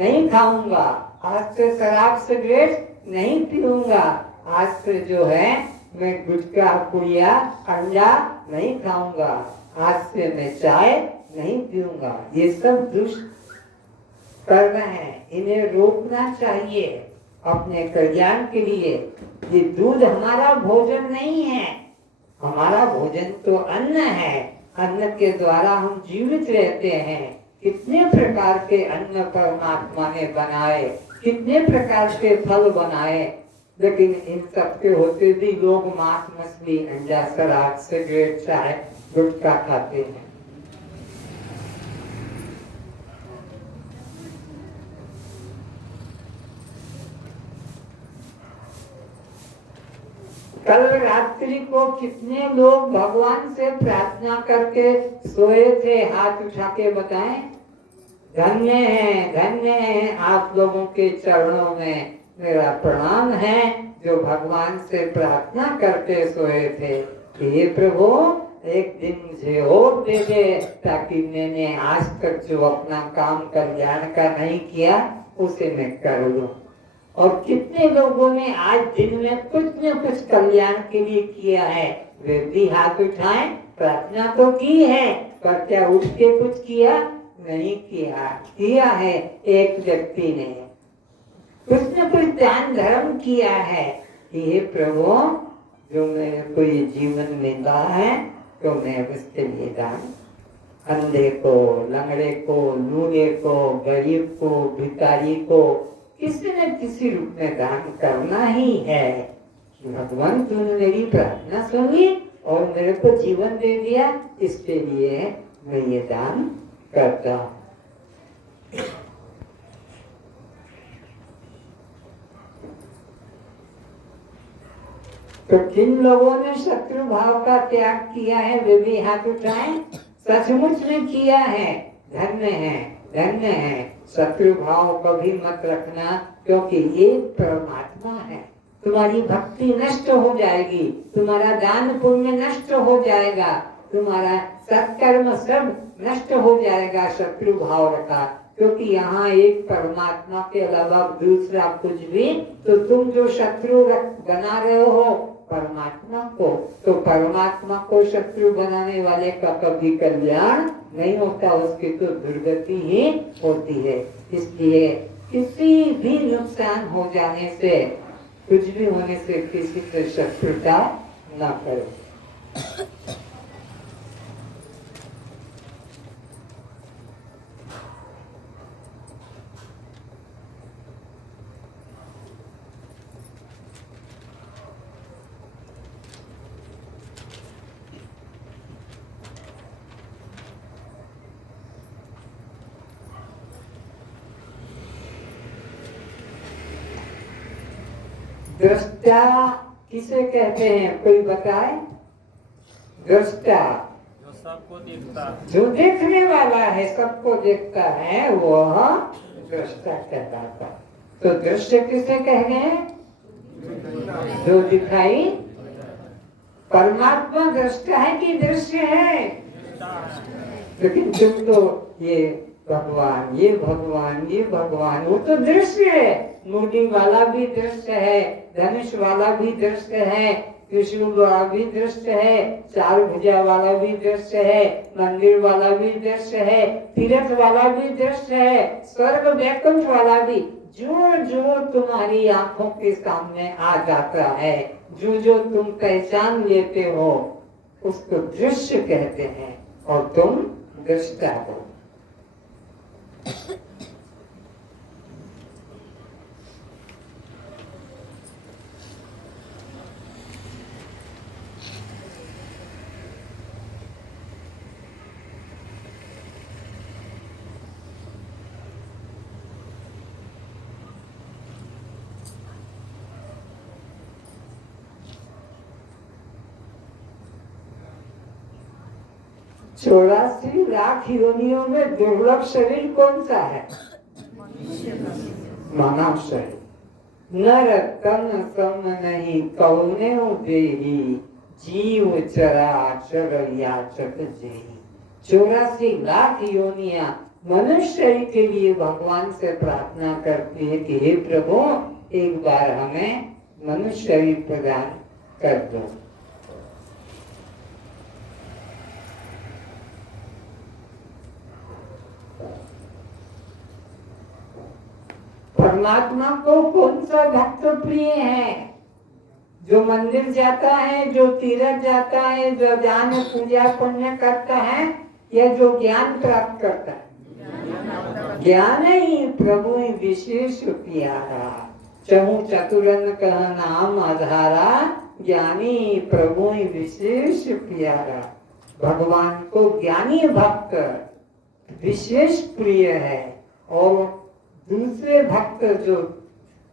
नहीं खाऊंगा, आज से शराब सिगरेट नहीं पीऊंगा, आज से जो है मैं गुटखा पुड़िया अंडा नहीं खाऊंगा, आज से मैं चाय नहीं पीऊंगा। ये सब दुष्ट कर्म है, इन्हें रोकना चाहिए अपने कल्याण के लिए। ये दूध हमारा भोजन नहीं है, हमारा भोजन तो अन्न है। अन्न के द्वारा हम जीवित रहते हैं। कितने प्रकार के अन्न परमात्मा ने बनाए, कितने प्रकार के फल बनाए, लेकिन इन सब के होते भी लोग मांस मछली अंडा शराब सिगरेट चाय गुटखा खाते हैं। कल रात्रि को कितने लोग भगवान से प्रार्थना करके सोए थे? हाथ उठा के बताएं। धन्य है आप लोगों के चरणों में मेरा प्रणाम है जो भगवान से प्रार्थना करके सोए थे कि हे प्रभु एक दिन मुझे और दे दे, ताकि मैंने आज तक जो अपना काम कल्याण का नहीं किया उसे मैं कर लूं। और कितने लोगों ने आज दिन में कुछ न कुछ कल्याण के लिए किया है, वे भी हाथ उठाएं। प्रार्थना तो की है, पर क्या उठ के कुछ किया? नहीं किया। किया है एक व्यक्ति ने, कुछ न कुछ दान धर्म किया है कि हे प्रभु, जो मेरे को ये जीवन मिला है तो मैं उसके लिए दान, अंधे को, लंगड़े को, लूले को, गरीब को, भिखारी को किसी न किसी रूप में दान करना ही है। भगवान तूने मेरी प्रार्थना सुनी और मेरे को जीवन दे दिया, इसके लिए मैं ये दान करता हूँ। तो किन लोगों ने शत्रु भाव का त्याग किया है वे भी हाथ उठाएं। सचमुच में किया है, धन्य है, धन्य है। शत्रु भाव कभी मत रखना, क्योंकि ये परमात्मा है। तुम्हारी भक्ति नष्ट हो जाएगी, तुम्हारा दान पुण्य नष्ट हो जाएगा, तुम्हारा सत्कर्म सब नष्ट हो जाएगा शत्रु भाव रखा। क्योंकि यहाँ एक परमात्मा के अलावा दूसरा कुछ भी, तो तुम जो शत्रु बना रहे हो परमात्मा को, तो परमात्मा को शत्रु बनाने वाले का कभी कल्याण नहीं होता, उसकी तो दुर्गति ही होती है। इसलिए किसी भी नुकसान हो जाने से, कुछ भी होने से किसी से शत्रुता न करो। दृष्टा किसे कहते हैं, कोई बताए? दृष्टा जो सबको देखता है, जो देखने वाला है, सबको देखता है, वह दृष्टा कहलाता है। तो दृश्य किसे कह रहे हैं? जो दिखाई। परमात्मा दृष्टा है कि दृश्य है? लेकिन तुम तो ये भगवान, ये भगवान, ये भगवान, वो तो दृश्य है। मूर्ति वाला भी दृश्य है, धनुष वाला भी दृश्य है, त्रिशूल वाला भी दृश्य है, चार भुजा वाला भी दृश्य है, मंदिर वाला भी दृश्य है, तीर्थ वाला भी दृश्य है, स्वर्ग वैकुंठ वाला भी। जो जो तुम्हारी आंखों के सामने आ जाता है, जो जो तुम पहचान लेते हो, उसको दृश्य कहते हैं और तुम दृष्टा हो। चौरासी लाख योनियों में दुर्लभ शरीर कौन सा है? मानव शरीर। नर तन सम नहीं कौने देही, जीव चराचर याचक जेही। 84 लाख योनियां मनुष्य के लिए भगवान से प्रार्थना करती है कि हे प्रभु, एक बार हमें मनुष्य शरीर प्रदान कर दो। परमात्मा को कौन सा भक्त प्रिय है? जो मंदिर जाता है, जो तीर्थ जाता है, जो दान पूजा पुण्य करता है, या जो ज्ञान प्राप्त करता है? ज्ञान ही प्रभु विशेष प्यारा, चहु चतुरन कह नाम आधारा, ज्ञानी प्रभु विशेष प्यारा। भगवान को ज्ञानी भक्त विशेष प्रिय है, और दूसरे भक्त जो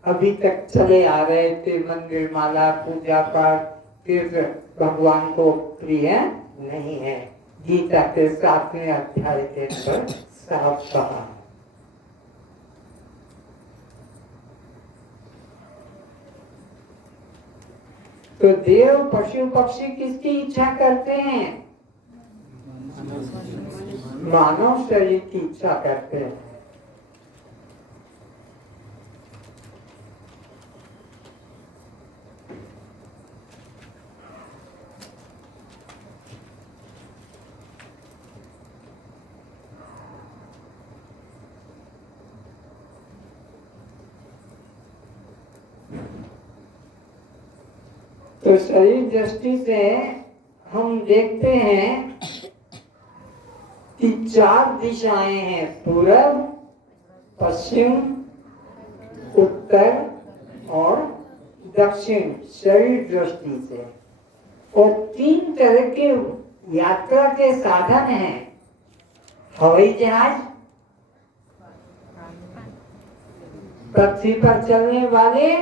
अभी तक चले आ रहे थे, मंदिर माला पूजा पाठ तीर्थ, भगवान को प्रिय नहीं है। गीता के 7वें अध्याय के अंदर साफ कहा। तो देव पशु पक्षी किसकी इच्छा करते हैं? मानव शरीर की इच्छा करते हैं। तो शरीर दृष्टि से हम देखते हैं कि 4 दिशाएं हैं, पूरब, पश्चिम, उत्तर और दक्षिण शरीर दृष्टि से। और 3 तरह के यात्रा के साधन हैं, हवाई जहाज, पृथ्वी पर चलने वाले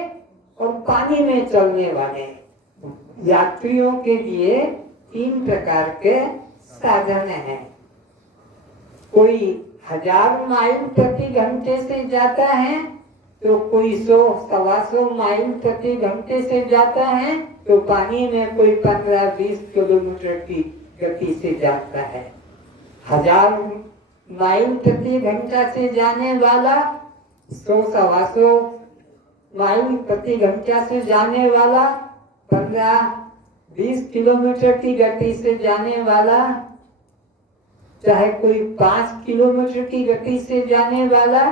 और पानी में चलने वाले। यात्रियों के लिए 3 प्रकार के साधन हैं। कोई 1000 माइल प्रति घंटे से जाता है, तो कोई 100-125 माइल प्रति घंटे से जाता है, तो पानी में कोई 15-20 किलोमीटर की गति से जाता है। 1000 माइल प्रति घंटा से जाने वाला, 100-125 माइल प्रति घंटा से जाने वाला, 15-20 किलोमीटर की गति से जाने वाला, चाहे कोई 5 किलोमीटर की गति से जाने वाला,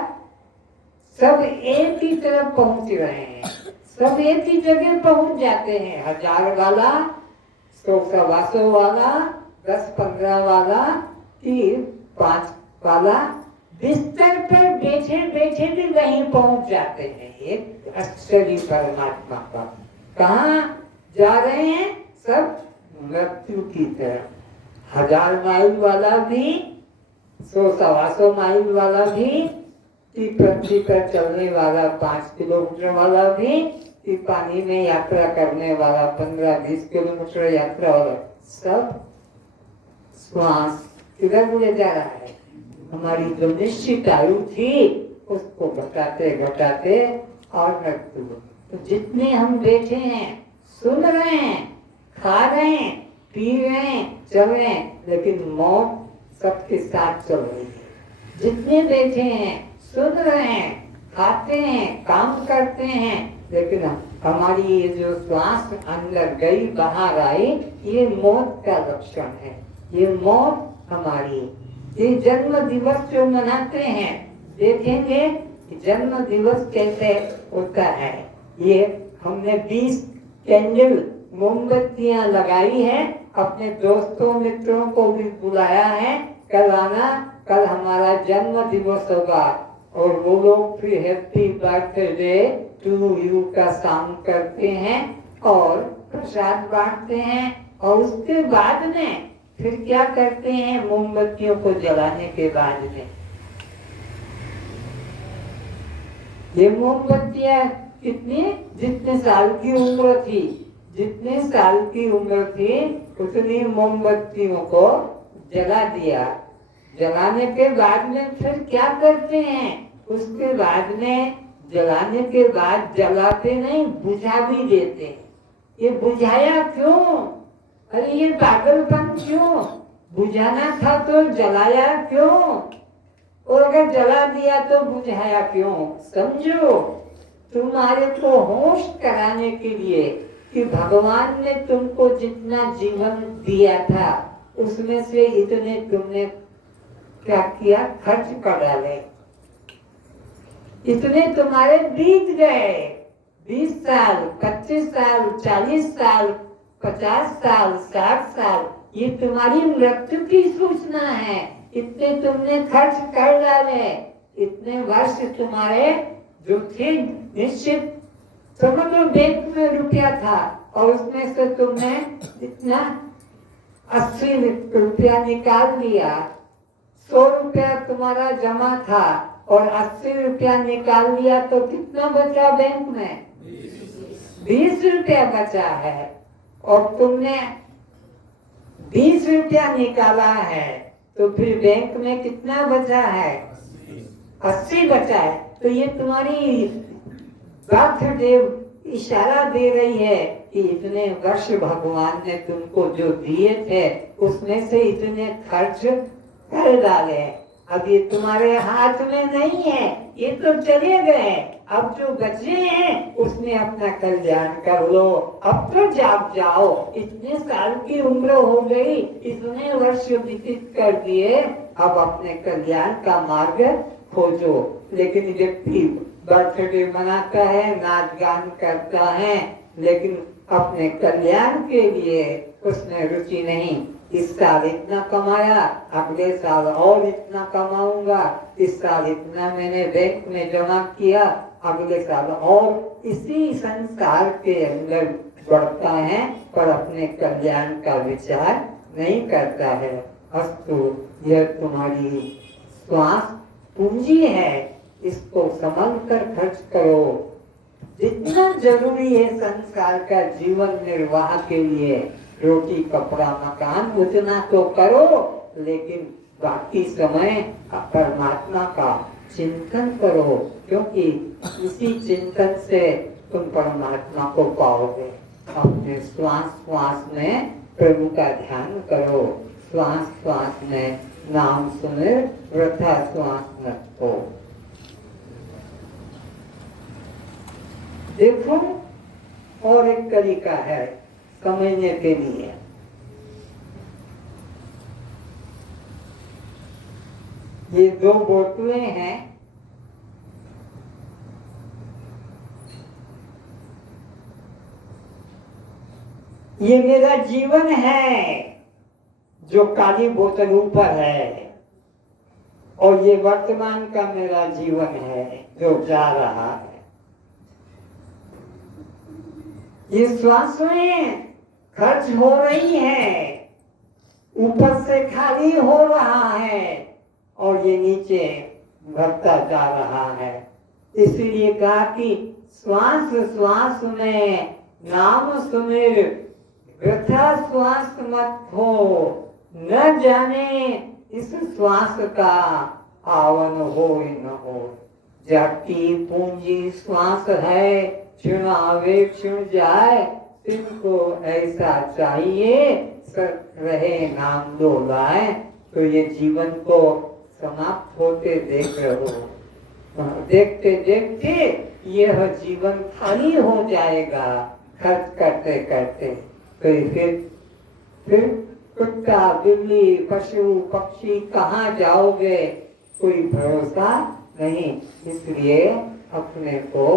सब एक ही तरफ पहुंच रहे हैं, सब एक ही जगह पहुंच जाते हैं। 1000 वाला, 100-125 वाला, 10-15 वाला, 5 वाला बिस्तर पर बैठे बैठे भी वहीं पहुंच जाते हैं, एक अक्षरी परमात्मा पर। कहाँ जा रहे हैं? सब मृत्यु की तरफ। 1000 माइल वाला भी, 100-125 माइल वाला भी, कि पृथ्वी पर चलने वाला 5 किलोमीटर वाला भी, कि पानी में यात्रा करने वाला 15-20 किलोमीटर यात्रा वाला, सब श्वास किधर ले जा रहा है? हमारी जो निश्चित आयु थी उसको घटाते घटाते और मृत्यु। तो जितने हम बैठे हैं, सुन रहे हैं, खा रहे हैं, पी रहे हैं, चल रहे हैं, लेकिन मौत सबके साथ चल रही है। जितने बैठे हैं, सुन रहे हैं, खाते हैं, काम करते हैं, लेकिन हमारी ये जो श्वास अंदर गई बाहर आई, ये मौत का लक्षण है। ये मौत हमारी, ये जन्म दिवस जो मनाते हैं, देखेंगे जन्म दिवस कैसे होता है। ये हमने 20 कैंडल मोमबत्तियां लगाई है, अपने दोस्तों मित्रों को भी बुलाया है, कल आना, कल हमारा जन्म दिवस होगा। और वो लोग फिर हैप्पी बर्थडे टू यू का साउंड करते हैं और प्रसाद बांटते हैं। और उसके बाद में फिर क्या करते हैं? मोमबत्तियों को जलाने के बाद में ये मोमबत्तियां कितनी, जितने साल की उम्र थी, जितने साल की उम्र थी उतनी मोमबत्तियों को जला दिया। जलाने के बाद में फिर क्या करते हैं? उसके बाद में जलाने के बाद जलाते नहीं, बुझा भी देते हैं। ये बुझाया क्यों? अरे ये पागलपन क्यों? बुझाना था तो जलाया क्यों? और अगर जला दिया तो बुझाया क्यों? समझो, तुम्हारे को होश कराने के लिए कि भगवान ने तुमको जितना जीवन दिया था उसमें से इतने तुमने क्या किया? खर्च कर डाले। इतने तुम्हारे बीत गए, 20 साल, 25 साल, 40 साल, 50 साल, 60 साल, ये तुम्हारी मृत्यु की सूचना है। इतने तुमने खर्च कर डाले, इतने वर्ष तुम्हारे जो थे निश्चित, समझो बैंक में रुपया था और उसमें से तुमने इतना 80 रुपया निकाल लिया। 100 रुपया तुम्हारा जमा था और 80 रुपया निकाल लिया, तो कितना बचा बैंक में? 20 रुपया बचा है। और तुमने 20 रुपया निकाला है, तो फिर बैंक में कितना बचा है? 80 बचा है। तो ये तुम्हारी बर्थडे इशारा दे रही है कि इतने वर्ष भगवान ने तुमको जो दिए थे उसमें से इतने खर्च कर डाले। अब ये तुम्हारे हाथ में नहीं है, ये तो चले गए। अब जो बचे हैं उसमें अपना कल्याण कर लो। अब तो जाग जाओ, इतने साल की उम्र हो गई, इतने वर्ष व्यतीत कर दिए, अब अपने कल्याण का मार्ग खोजो। लेकिन व्यक्ति बर्थडे मनाता है, नाच गान करता है, लेकिन अपने कल्याण के लिए उसमें रुचि नहीं। इस साल इतना कमाया, अगले साल और इतना कमाऊंगा, इस साल इतना मैंने बैंक में जमा किया, अगले साल और इसी संसार के अंदर बढ़ता है, पर अपने कल्याण का विचार नहीं करता है। अस्तु, यह तुम्हारी श्वास पूंजी है, इसको संभल कर खर्च करो। जितना जरूरी है संसार का जीवन निर्वाह के लिए, रोटी कपड़ा मकान, उतना तो करो, लेकिन बाकी समय परमात्मा का चिंतन करो, क्योंकि इसी चिंतन से तुम परमात्मा को पाओगे। अपने श्वास श्वास में प्रभु का ध्यान करो, श्वास श्वास में नाम सुमिर, वृथा श्वास न हो। देखो, और एक तरीका है समझने के लिए। ये दो बोतलें हैं, ये मेरा जीवन है जो काली बोतल ऊपर है, और ये वर्तमान का मेरा जीवन है जो जा रहा है। ये श्वासें खर्च हो रही हैं, ऊपर से खाली हो रहा है और ये नीचे बढ़ता जा रहा है। इसलिए कहा कि श्वास श्वास में नाम सुमिर, वृथा श्वास मत हो, न जाने इस श्वास का आवन हो न हो। जाती पूंजी श्वास है, क्षण आवे क्षण जाए, तिनको ऐसा चाहिए सत रहे नाम दो लाए। तो ये जीवन को समाप्त होते देख रहे हो, देखते देखते यह जीवन खाली हो जाएगा खर्च करते करते। तो फिर कुत्ता बिल्ली पशु पक्षी कहाँ जाओगे, कोई भरोसा नहीं। इसलिए अपने को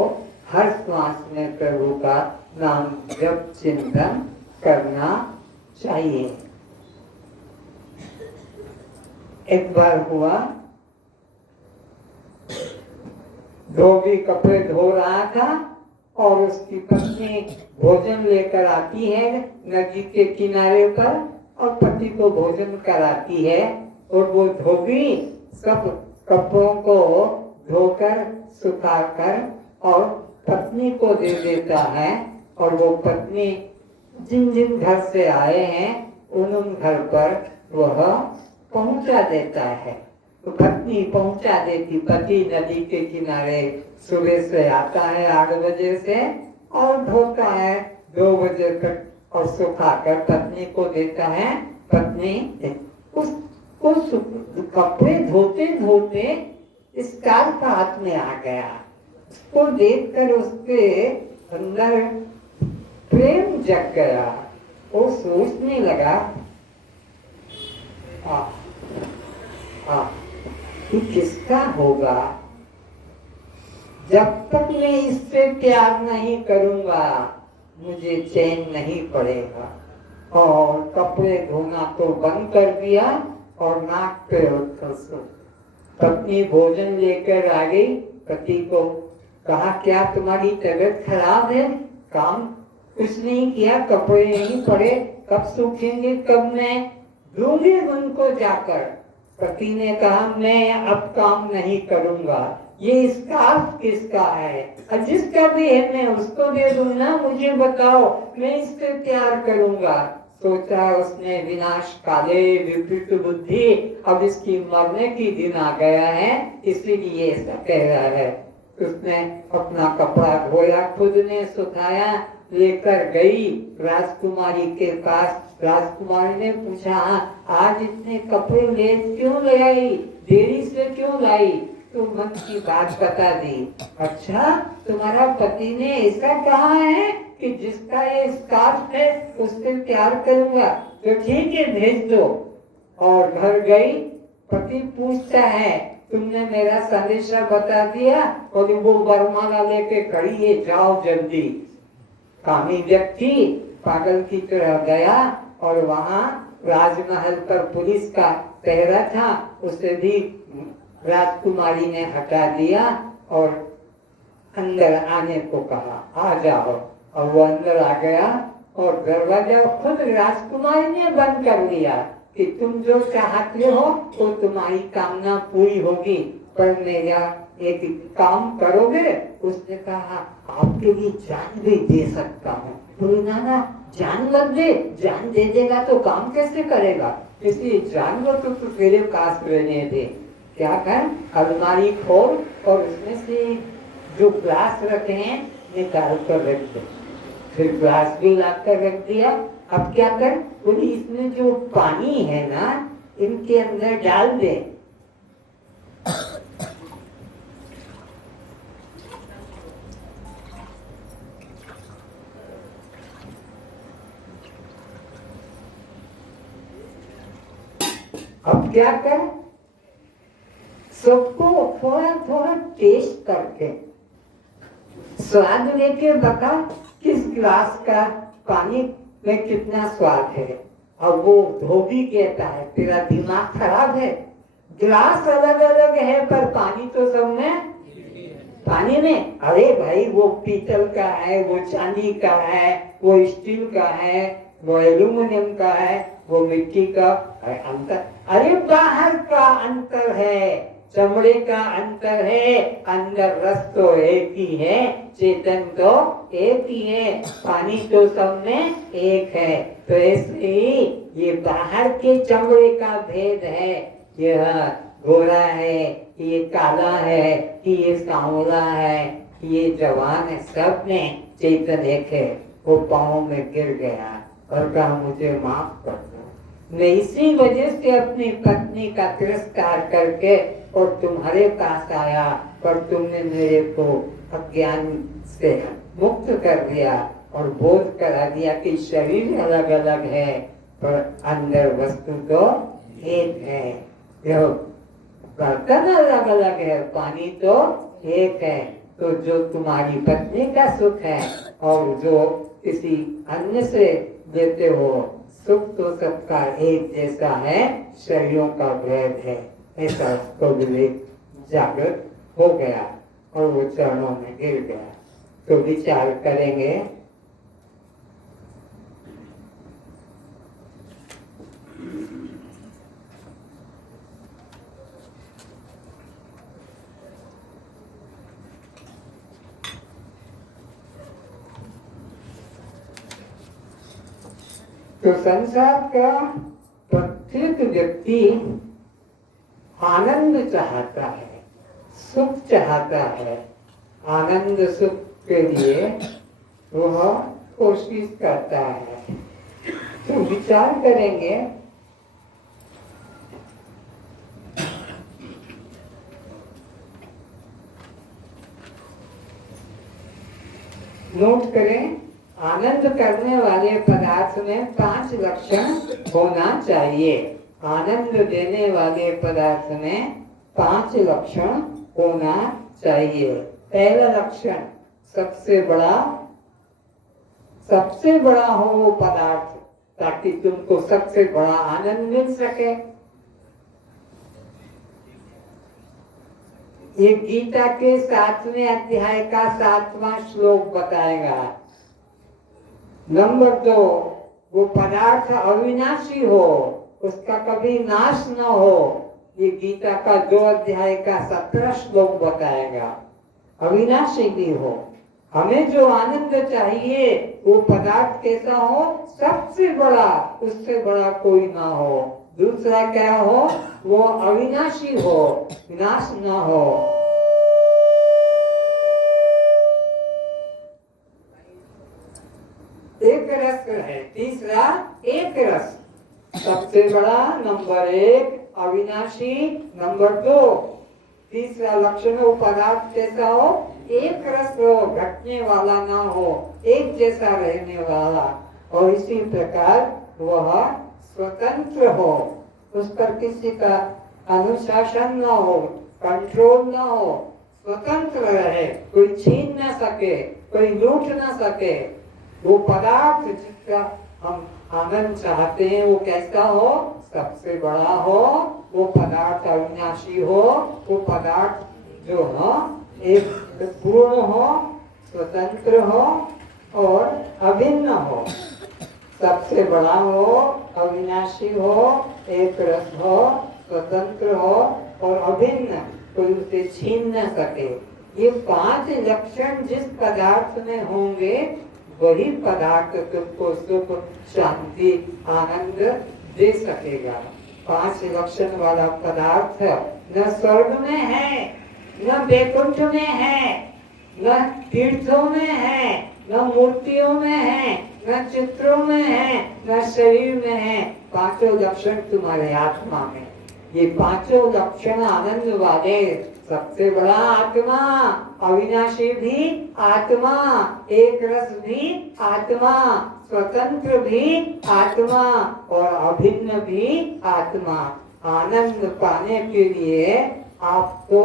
हर श्वास में प्रभु का नाम जप चिंतन करना चाहिए। एक बार हुआ, धोबी कपड़े धो रहा था और उसकी पत्नी भोजन लेकर आती है नदी के किनारे पर और पति को भोजन कराती है, और वो धोबी सब कपड़ों को धोकर सुखाकर और पत्नी को दे देता है, और वो पत्नी जिन जिन घर से आए हैं उन घर पर वह पहुंचा देता है। तो पत्नी पहुंचा देती, पति नदी के किनारे सुबह से आता है 8 बजे से और धोता है 2 बजे तक और सुखाकर पत्नी को देता है। पत्नी उस कपड़े धोते धोते स्कार्फ हाथ में आ गया, उसको देखकर उसके अंदर प्रेम जग गया। वो सोचने लगा कि किसका होगा, जब तक मैं इससे प्यार नहीं करूंगा मुझे चैन नहीं पड़ेगा। और कपड़े धोना तो बंद कर दिया और नाक पे पत्नी भोजन लेकर आ गई। पति को कहा, क्या तुम्हारी तबीयत खराब है? काम कुछ नहीं किया, कपड़े नहीं पड़े, कब सूखेंगे, कब मैं दूंगी उनको जाकर। पति ने कहा, मैं अब काम नहीं करूंगा, ये स्कार्फ किसका है? और जिसका भी है मैं उसको दे दूंगा, मुझे बताओ, मैं इससे प्यार करूंगा। सोचा उसने, विनाश काले विपरीत बुद्धि, अब इसकी मरने की दिन आ गया है, इसीलिए ऐसा कह रहा है। उसने अपना कपड़ा धोया, खुद ने सुखाया, लेकर गई राजकुमारी के पास। राजकुमारी ने पूछा, आज इतने कपड़े क्यों ले आई, देरी से क्यों लाई? तो मन की बात बता दी। अच्छा, तुम्हारा पति ने ऐसा कहा है कि जिसका ये स्कार्फ है उससे प्यार करूंगा, तो ठीक है भेज दो। और घर गई, पति पूछता है, तुमने मेरा संदेशा बता दिया? और वो वरमाला लेके खड़ी है, जाओ जल्दी। कामी व्यक्ति पागल की तरह गया और वहां राजमहल पर पुलिस का पहरा था, उसे भी राजकुमारी ने हटा दिया और अंदर आने को कहा, आ जाओ। और वो अंदर आ गया और दरवाजा खुद राजकुमारी ने बंद कर लिया कि तुम जो चाहते हो वो तुम्हारी कामना पूरी होगी, पर मेरा एक काम करोगे? उसने कहा, आपके लिए जान भी दे सकता हूँ। बोले, ना जान मत दे, जान दे देगा तो काम कैसे करेगा, इसलिए जानवर तो तेरे पास रहने दे। क्या कर, अलमारी खोल और उसमें से जो ग्लास रखे हैं निकाल कर रख दे। फिर ग्लास भी ला कर रख दिया। अब क्या कर, बोली इसमें जो पानी है ना, इनके अंदर डाल दे। अब क्या कर, सबको थोड़ा थोड़ा टेस्ट करके स्वाद लेके बता किस गिलास का पानी में कितना स्वाद है। अब वो धोबी कहता है, तेरा दिमाग खराब है, गिलास अलग अलग है पर पानी तो सब में पानी में। अरे भाई, वो पीतल का है, वो चांदी का है, वो स्टील का है, वो एल्यूमिनियम का है, वो मिट्टी का अंतर। अरे बाहर का अंतर है, चमड़े का अंतर है, अंदर रस तो एक ही है, चेतन तो एक ही है, पानी तो सब में एक है। तो ऐसे ही ये बाहर के चमड़े का भेद है, यह गोरा है, ये काला है, ये सांवला है, ये जवान है, सब में चेतन एक है। वो पाँव में गिर गया और कहा, मुझे माफ कर दो, मैं इसी वजह से अपनी पत्नी का तिरस्कार करके और तुम्हारे पास आया, पर तुमने मेरे को अज्ञान से मुक्त कर दिया और बोध करा दिया कि शरीर अलग अलग है पर अंदर वस्तु तो एक है। यह बर्तन अलग अलग है, पानी तो एक है। तो जो तुम्हारी पत्नी का सुख है और जो किसी अन्य से देते हो सुख, तो सबका एक जैसा है, शरीरों का भेद है। ऐसा उसको विवेक जागृत हो गया और वो चरणों में गिर गया। तो विचार करेंगे, तो संसार का प्रत्येक व्यक्ति आनंद चाहता है, सुख चाहता है। आनंद सुख के लिए वह कोशिश करता है। तो विचार करेंगे, नोट करें, आनंद करने वाले पदार्थ में 5 लक्षण होना चाहिए। आनंद देने वाले पदार्थ में 5 लक्षण होना चाहिए। पहला लक्षण, सबसे बड़ा हो वो पदार्थ, ताकि तुमको सबसे बड़ा आनंद मिल सके। ये गीता के 7वें अध्याय का 7वां श्लोक बताएगा। नंबर 2, वो पदार्थ अविनाशी हो, उसका कभी नाश न हो। ये गीता का 2 अध्याय का 17 श्लोक बताएगा। अविनाशी भी हो। हमें जो आनंद चाहिए वो पदार्थ कैसा हो, सबसे बड़ा, उससे बड़ा कोई ना हो। दूसरा क्या हो, वो अविनाशी हो, नाश ना हो। एक रस है। तीसरा, एक रस, सबसे बड़ा, नंबर 1 अविनाशी, नंबर 2। तीसरा लक्षण हो, पदार्थ कैसा हो, एक रस हो, घटने वाला ना हो, एक जैसा रहने वाला। और इसी प्रकार वह स्वतंत्र हो, उस पर किसी का अनुशासन ना हो, कंट्रोल ना हो, स्वतंत्र रहे, कोई छीन ना सके, कोई लूट ना सके। वो पदार्थ जिसका हम आनंद चाहते हैं वो कैसा हो, सबसे बड़ा हो, वो पदार्थ अविनाशी हो, वो पदार्थ जो हो एक पूर्ण हो, स्वतंत्र हो और अभिन्न हो, सबसे बड़ा हो, अविनाशी हो, एक रस हो, स्वतंत्र हो और अभिन्न, कोई उसे छीन न सके। ये 5 लक्षण जिस पदार्थ में होंगे वही पदार्थ तुमको सुख, शांति, आनंद दे सकेगा। 5 लक्षण वाला पदार्थ न स्वर्ग में है, न वैकुंठ में है, न तीर्थों में है, न मूर्तियों में है, न चित्रों में है, न शरीर में है। 5 लक्षण तुम्हारे आत्मा में। ये 5 लक्षण आनंद वाले, सबसे बड़ा आत्मा, अविनाशी भी आत्मा, एक रस भी आत्मा, स्वतंत्र भी आत्मा और अभिन्न भी आत्मा। आनंद पाने के लिए आपको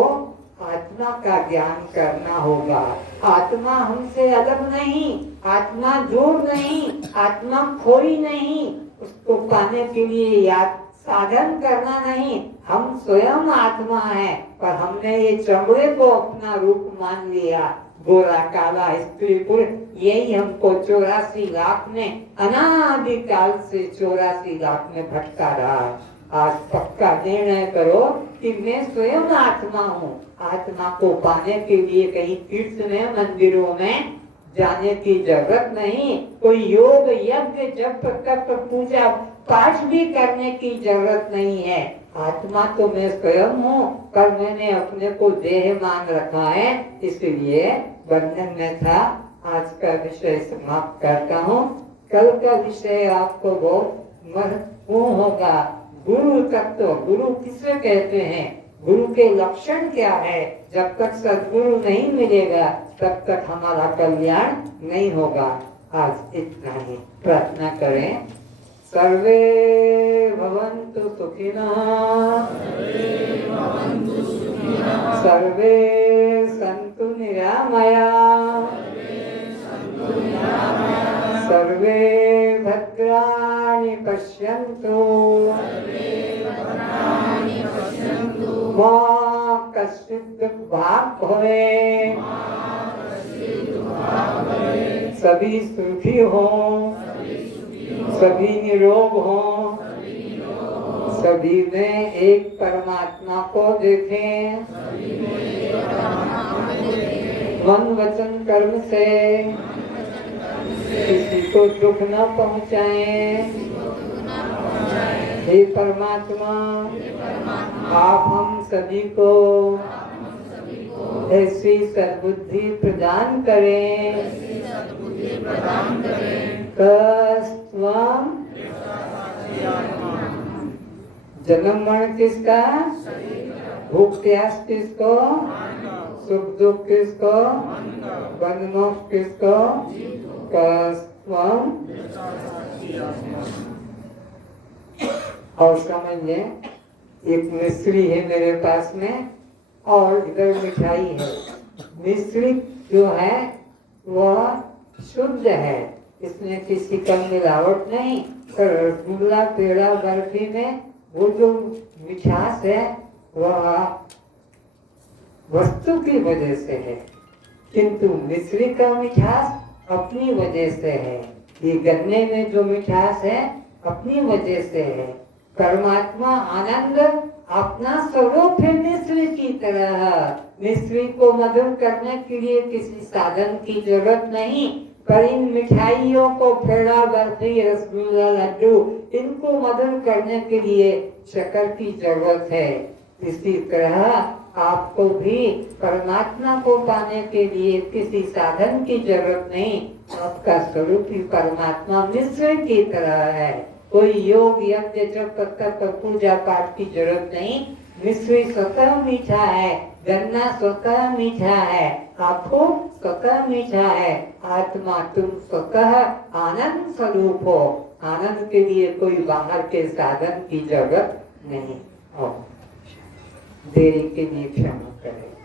आत्मा का ज्ञान करना होगा। आत्मा हमसे अलग नहीं, आत्मा जोड़ नहीं, आत्मा खोई नहीं। उसको पाने के लिए याद साधन करना नहीं। हम स्वयं आत्मा है, पर हमने ये चमड़े को अपना रूप मान लिया। गोरा काला स्त्री पुरुष, यही हमको 84 लाख में, अनादिकाल से 84 लाख में भटका रहा। आज पक्का निर्णय करो कि मैं स्वयं आत्मा हूँ। आत्मा को पाने के लिए कहीं तीर्थ में, मंदिरों में जाने की जरूरत नहीं। कोई योग, यज्ञ, जप, तप, पूजा पाठ भी करने की जरूरत नहीं है। आत्मा तो मैं स्वयं हूँ, पर मैंने अपने को देह मान रखा है, इसलिए बंधन में था। आज का विषय समाप्त करता हूँ। कल का विषय आपको बहुत महत्वपूर्ण होगा। गुरु तत्व, गुरु किसे कहते हैं, गुरु के लक्षण क्या है। जब तक सद्गुरु नहीं मिलेगा तब तक हमारा कल्याण नहीं होगा। आज इतना ही, प्रार्थना करें। सर्वे भवन्तु सुखिनः, सर्वे सन्तु निरामयाः, सर्वे भद्राणि पश्यन्तु, मा कश्चित् दुःखभाग् भवेत्, सभी सुखी हों, सभी निरोग हों, सभी में एक परमात्मा को देखें। मन वचन कर्म से किसी को दुख न पहुँचाएं। हे परमात्मा, आप हम सभी को ऐसी सद्बुद्धि प्रदान करें। कस्त्वं जन्म मरण किसका, भूख प्यास किसको, सुख दुख किसको, बंध मोक्ष किसको, कस्त्वं। और समझ लें, एक मिश्री है मेरे पास में और इधर मिठाई है। मिश्री जो है वह शुद्ध है, इसमें किसी का मिलावट नहीं। पर रसगुल्ला, पेड़ा, बर्फी में वो जो मिठास है वह वस्तु की वजह से है, किंतु मिश्री का मिठास अपनी वजह से है। ये गन्ने में जो मिठास है अपनी वजह से है। परमात्मा आनंद अपना स्वरूप है मिश्री की तरह। मिश्री को मधुर करने के लिए किसी साधन की जरूरत नहीं, पर इन मिठाइयों को, पेड़ा, बर्फी, रसगुल्ला, लड्डू, इनको मधुर करने के लिए शक्कर की जरूरत है। इसी तरह आपको भी परमात्मा को पाने के लिए किसी साधन की जरूरत नहीं। आपका स्वरूप ही परमात्मा मिश्री की तरह है। कोई योग, यज्ञ, जप, तप, पूजा पाठ की जरूरत नहीं। मिश्री स्वतः मीठा है, गन्ना स्वतः मीठा है, आपको स्वतः मीठा है। आत्मा तुम स्वतः आनंद स्वरूप हो। आनंद के लिए कोई बाहर के साधन की जरूरत नहीं। और देरी के लिए क्षमा करें।